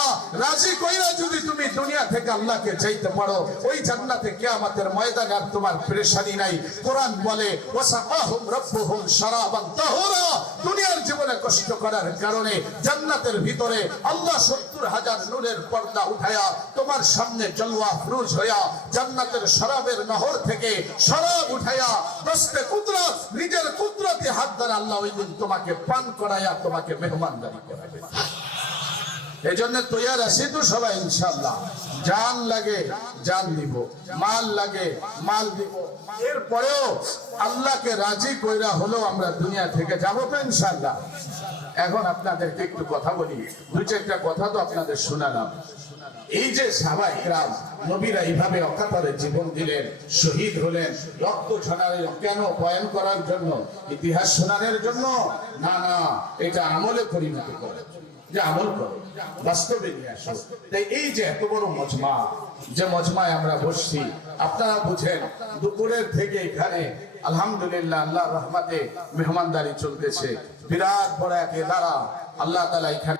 রাজি কইরা যদি তুমি দুনিয়া থেকে আল্লাহকে চাইতে পারো, ওই জান্নাতে কিয়ামতের ময়দানে আর তোমার পেরেশানি নাই। কোরআন বলে, ওয়াসাকাহুম রাব্বুহুম শারাবান তাহুরা, দুনিয়ার জীবনে কষ্ট করার কারণে জান্নাতের ভিতরে আল্লাহ 70,000 নূরের পর্দা উঠায়া তোমার সামনে জলওয়া ফরুজ হইয়া জান্নাতের শরাবের নহর থেকে শরাব উঠায়া দস্তে কুদরত, নিজের কুদরতি হাত দ্বারা আল্লাহ ওই দিন তোমাকে পান করায়া তোমাকে মেহমানদারি করাবে। এই জন্য তৈয়ার আছি তো সবাই ইনশাআল্লাহ। জান লাগে জান দিব, মাল লাগে মাল দিব, এরপরেও আল্লাহকে রাজি কইরা হলো আমরা দুনিয়া থেকে যাবো তো ইনশাআল্লাহ। এখন আপনাদেরকে একটু কথা বলি, 2-4টা কথা তো আপনাদের শোনালাম। এই যে সাহাবায়ে কেরাম নবীরা এইভাবে অকাতরে জীবন দিলেন, শহীদ হলেন, রক্ত ঝরালেন, কেন? বয়ান করার জন্য, ইতিহাস শোনানোর জন্য? না না, এটা আমলে পরিণত করার জন্য। যে আমল করো, বাস্তবে নিয়ে আসো। তাই এই যে এত বড় মজমা, যে মজমায় আমরা বসছি, আপনারা বুঝেন দুপুরের থেকে এখানে আলহামদুলিল্লাহ আল্লাহর রহমতে মেহমানদারি চলতেছে। বিরাট বড় এক এদারা আল্লাহ তাআলা এখানে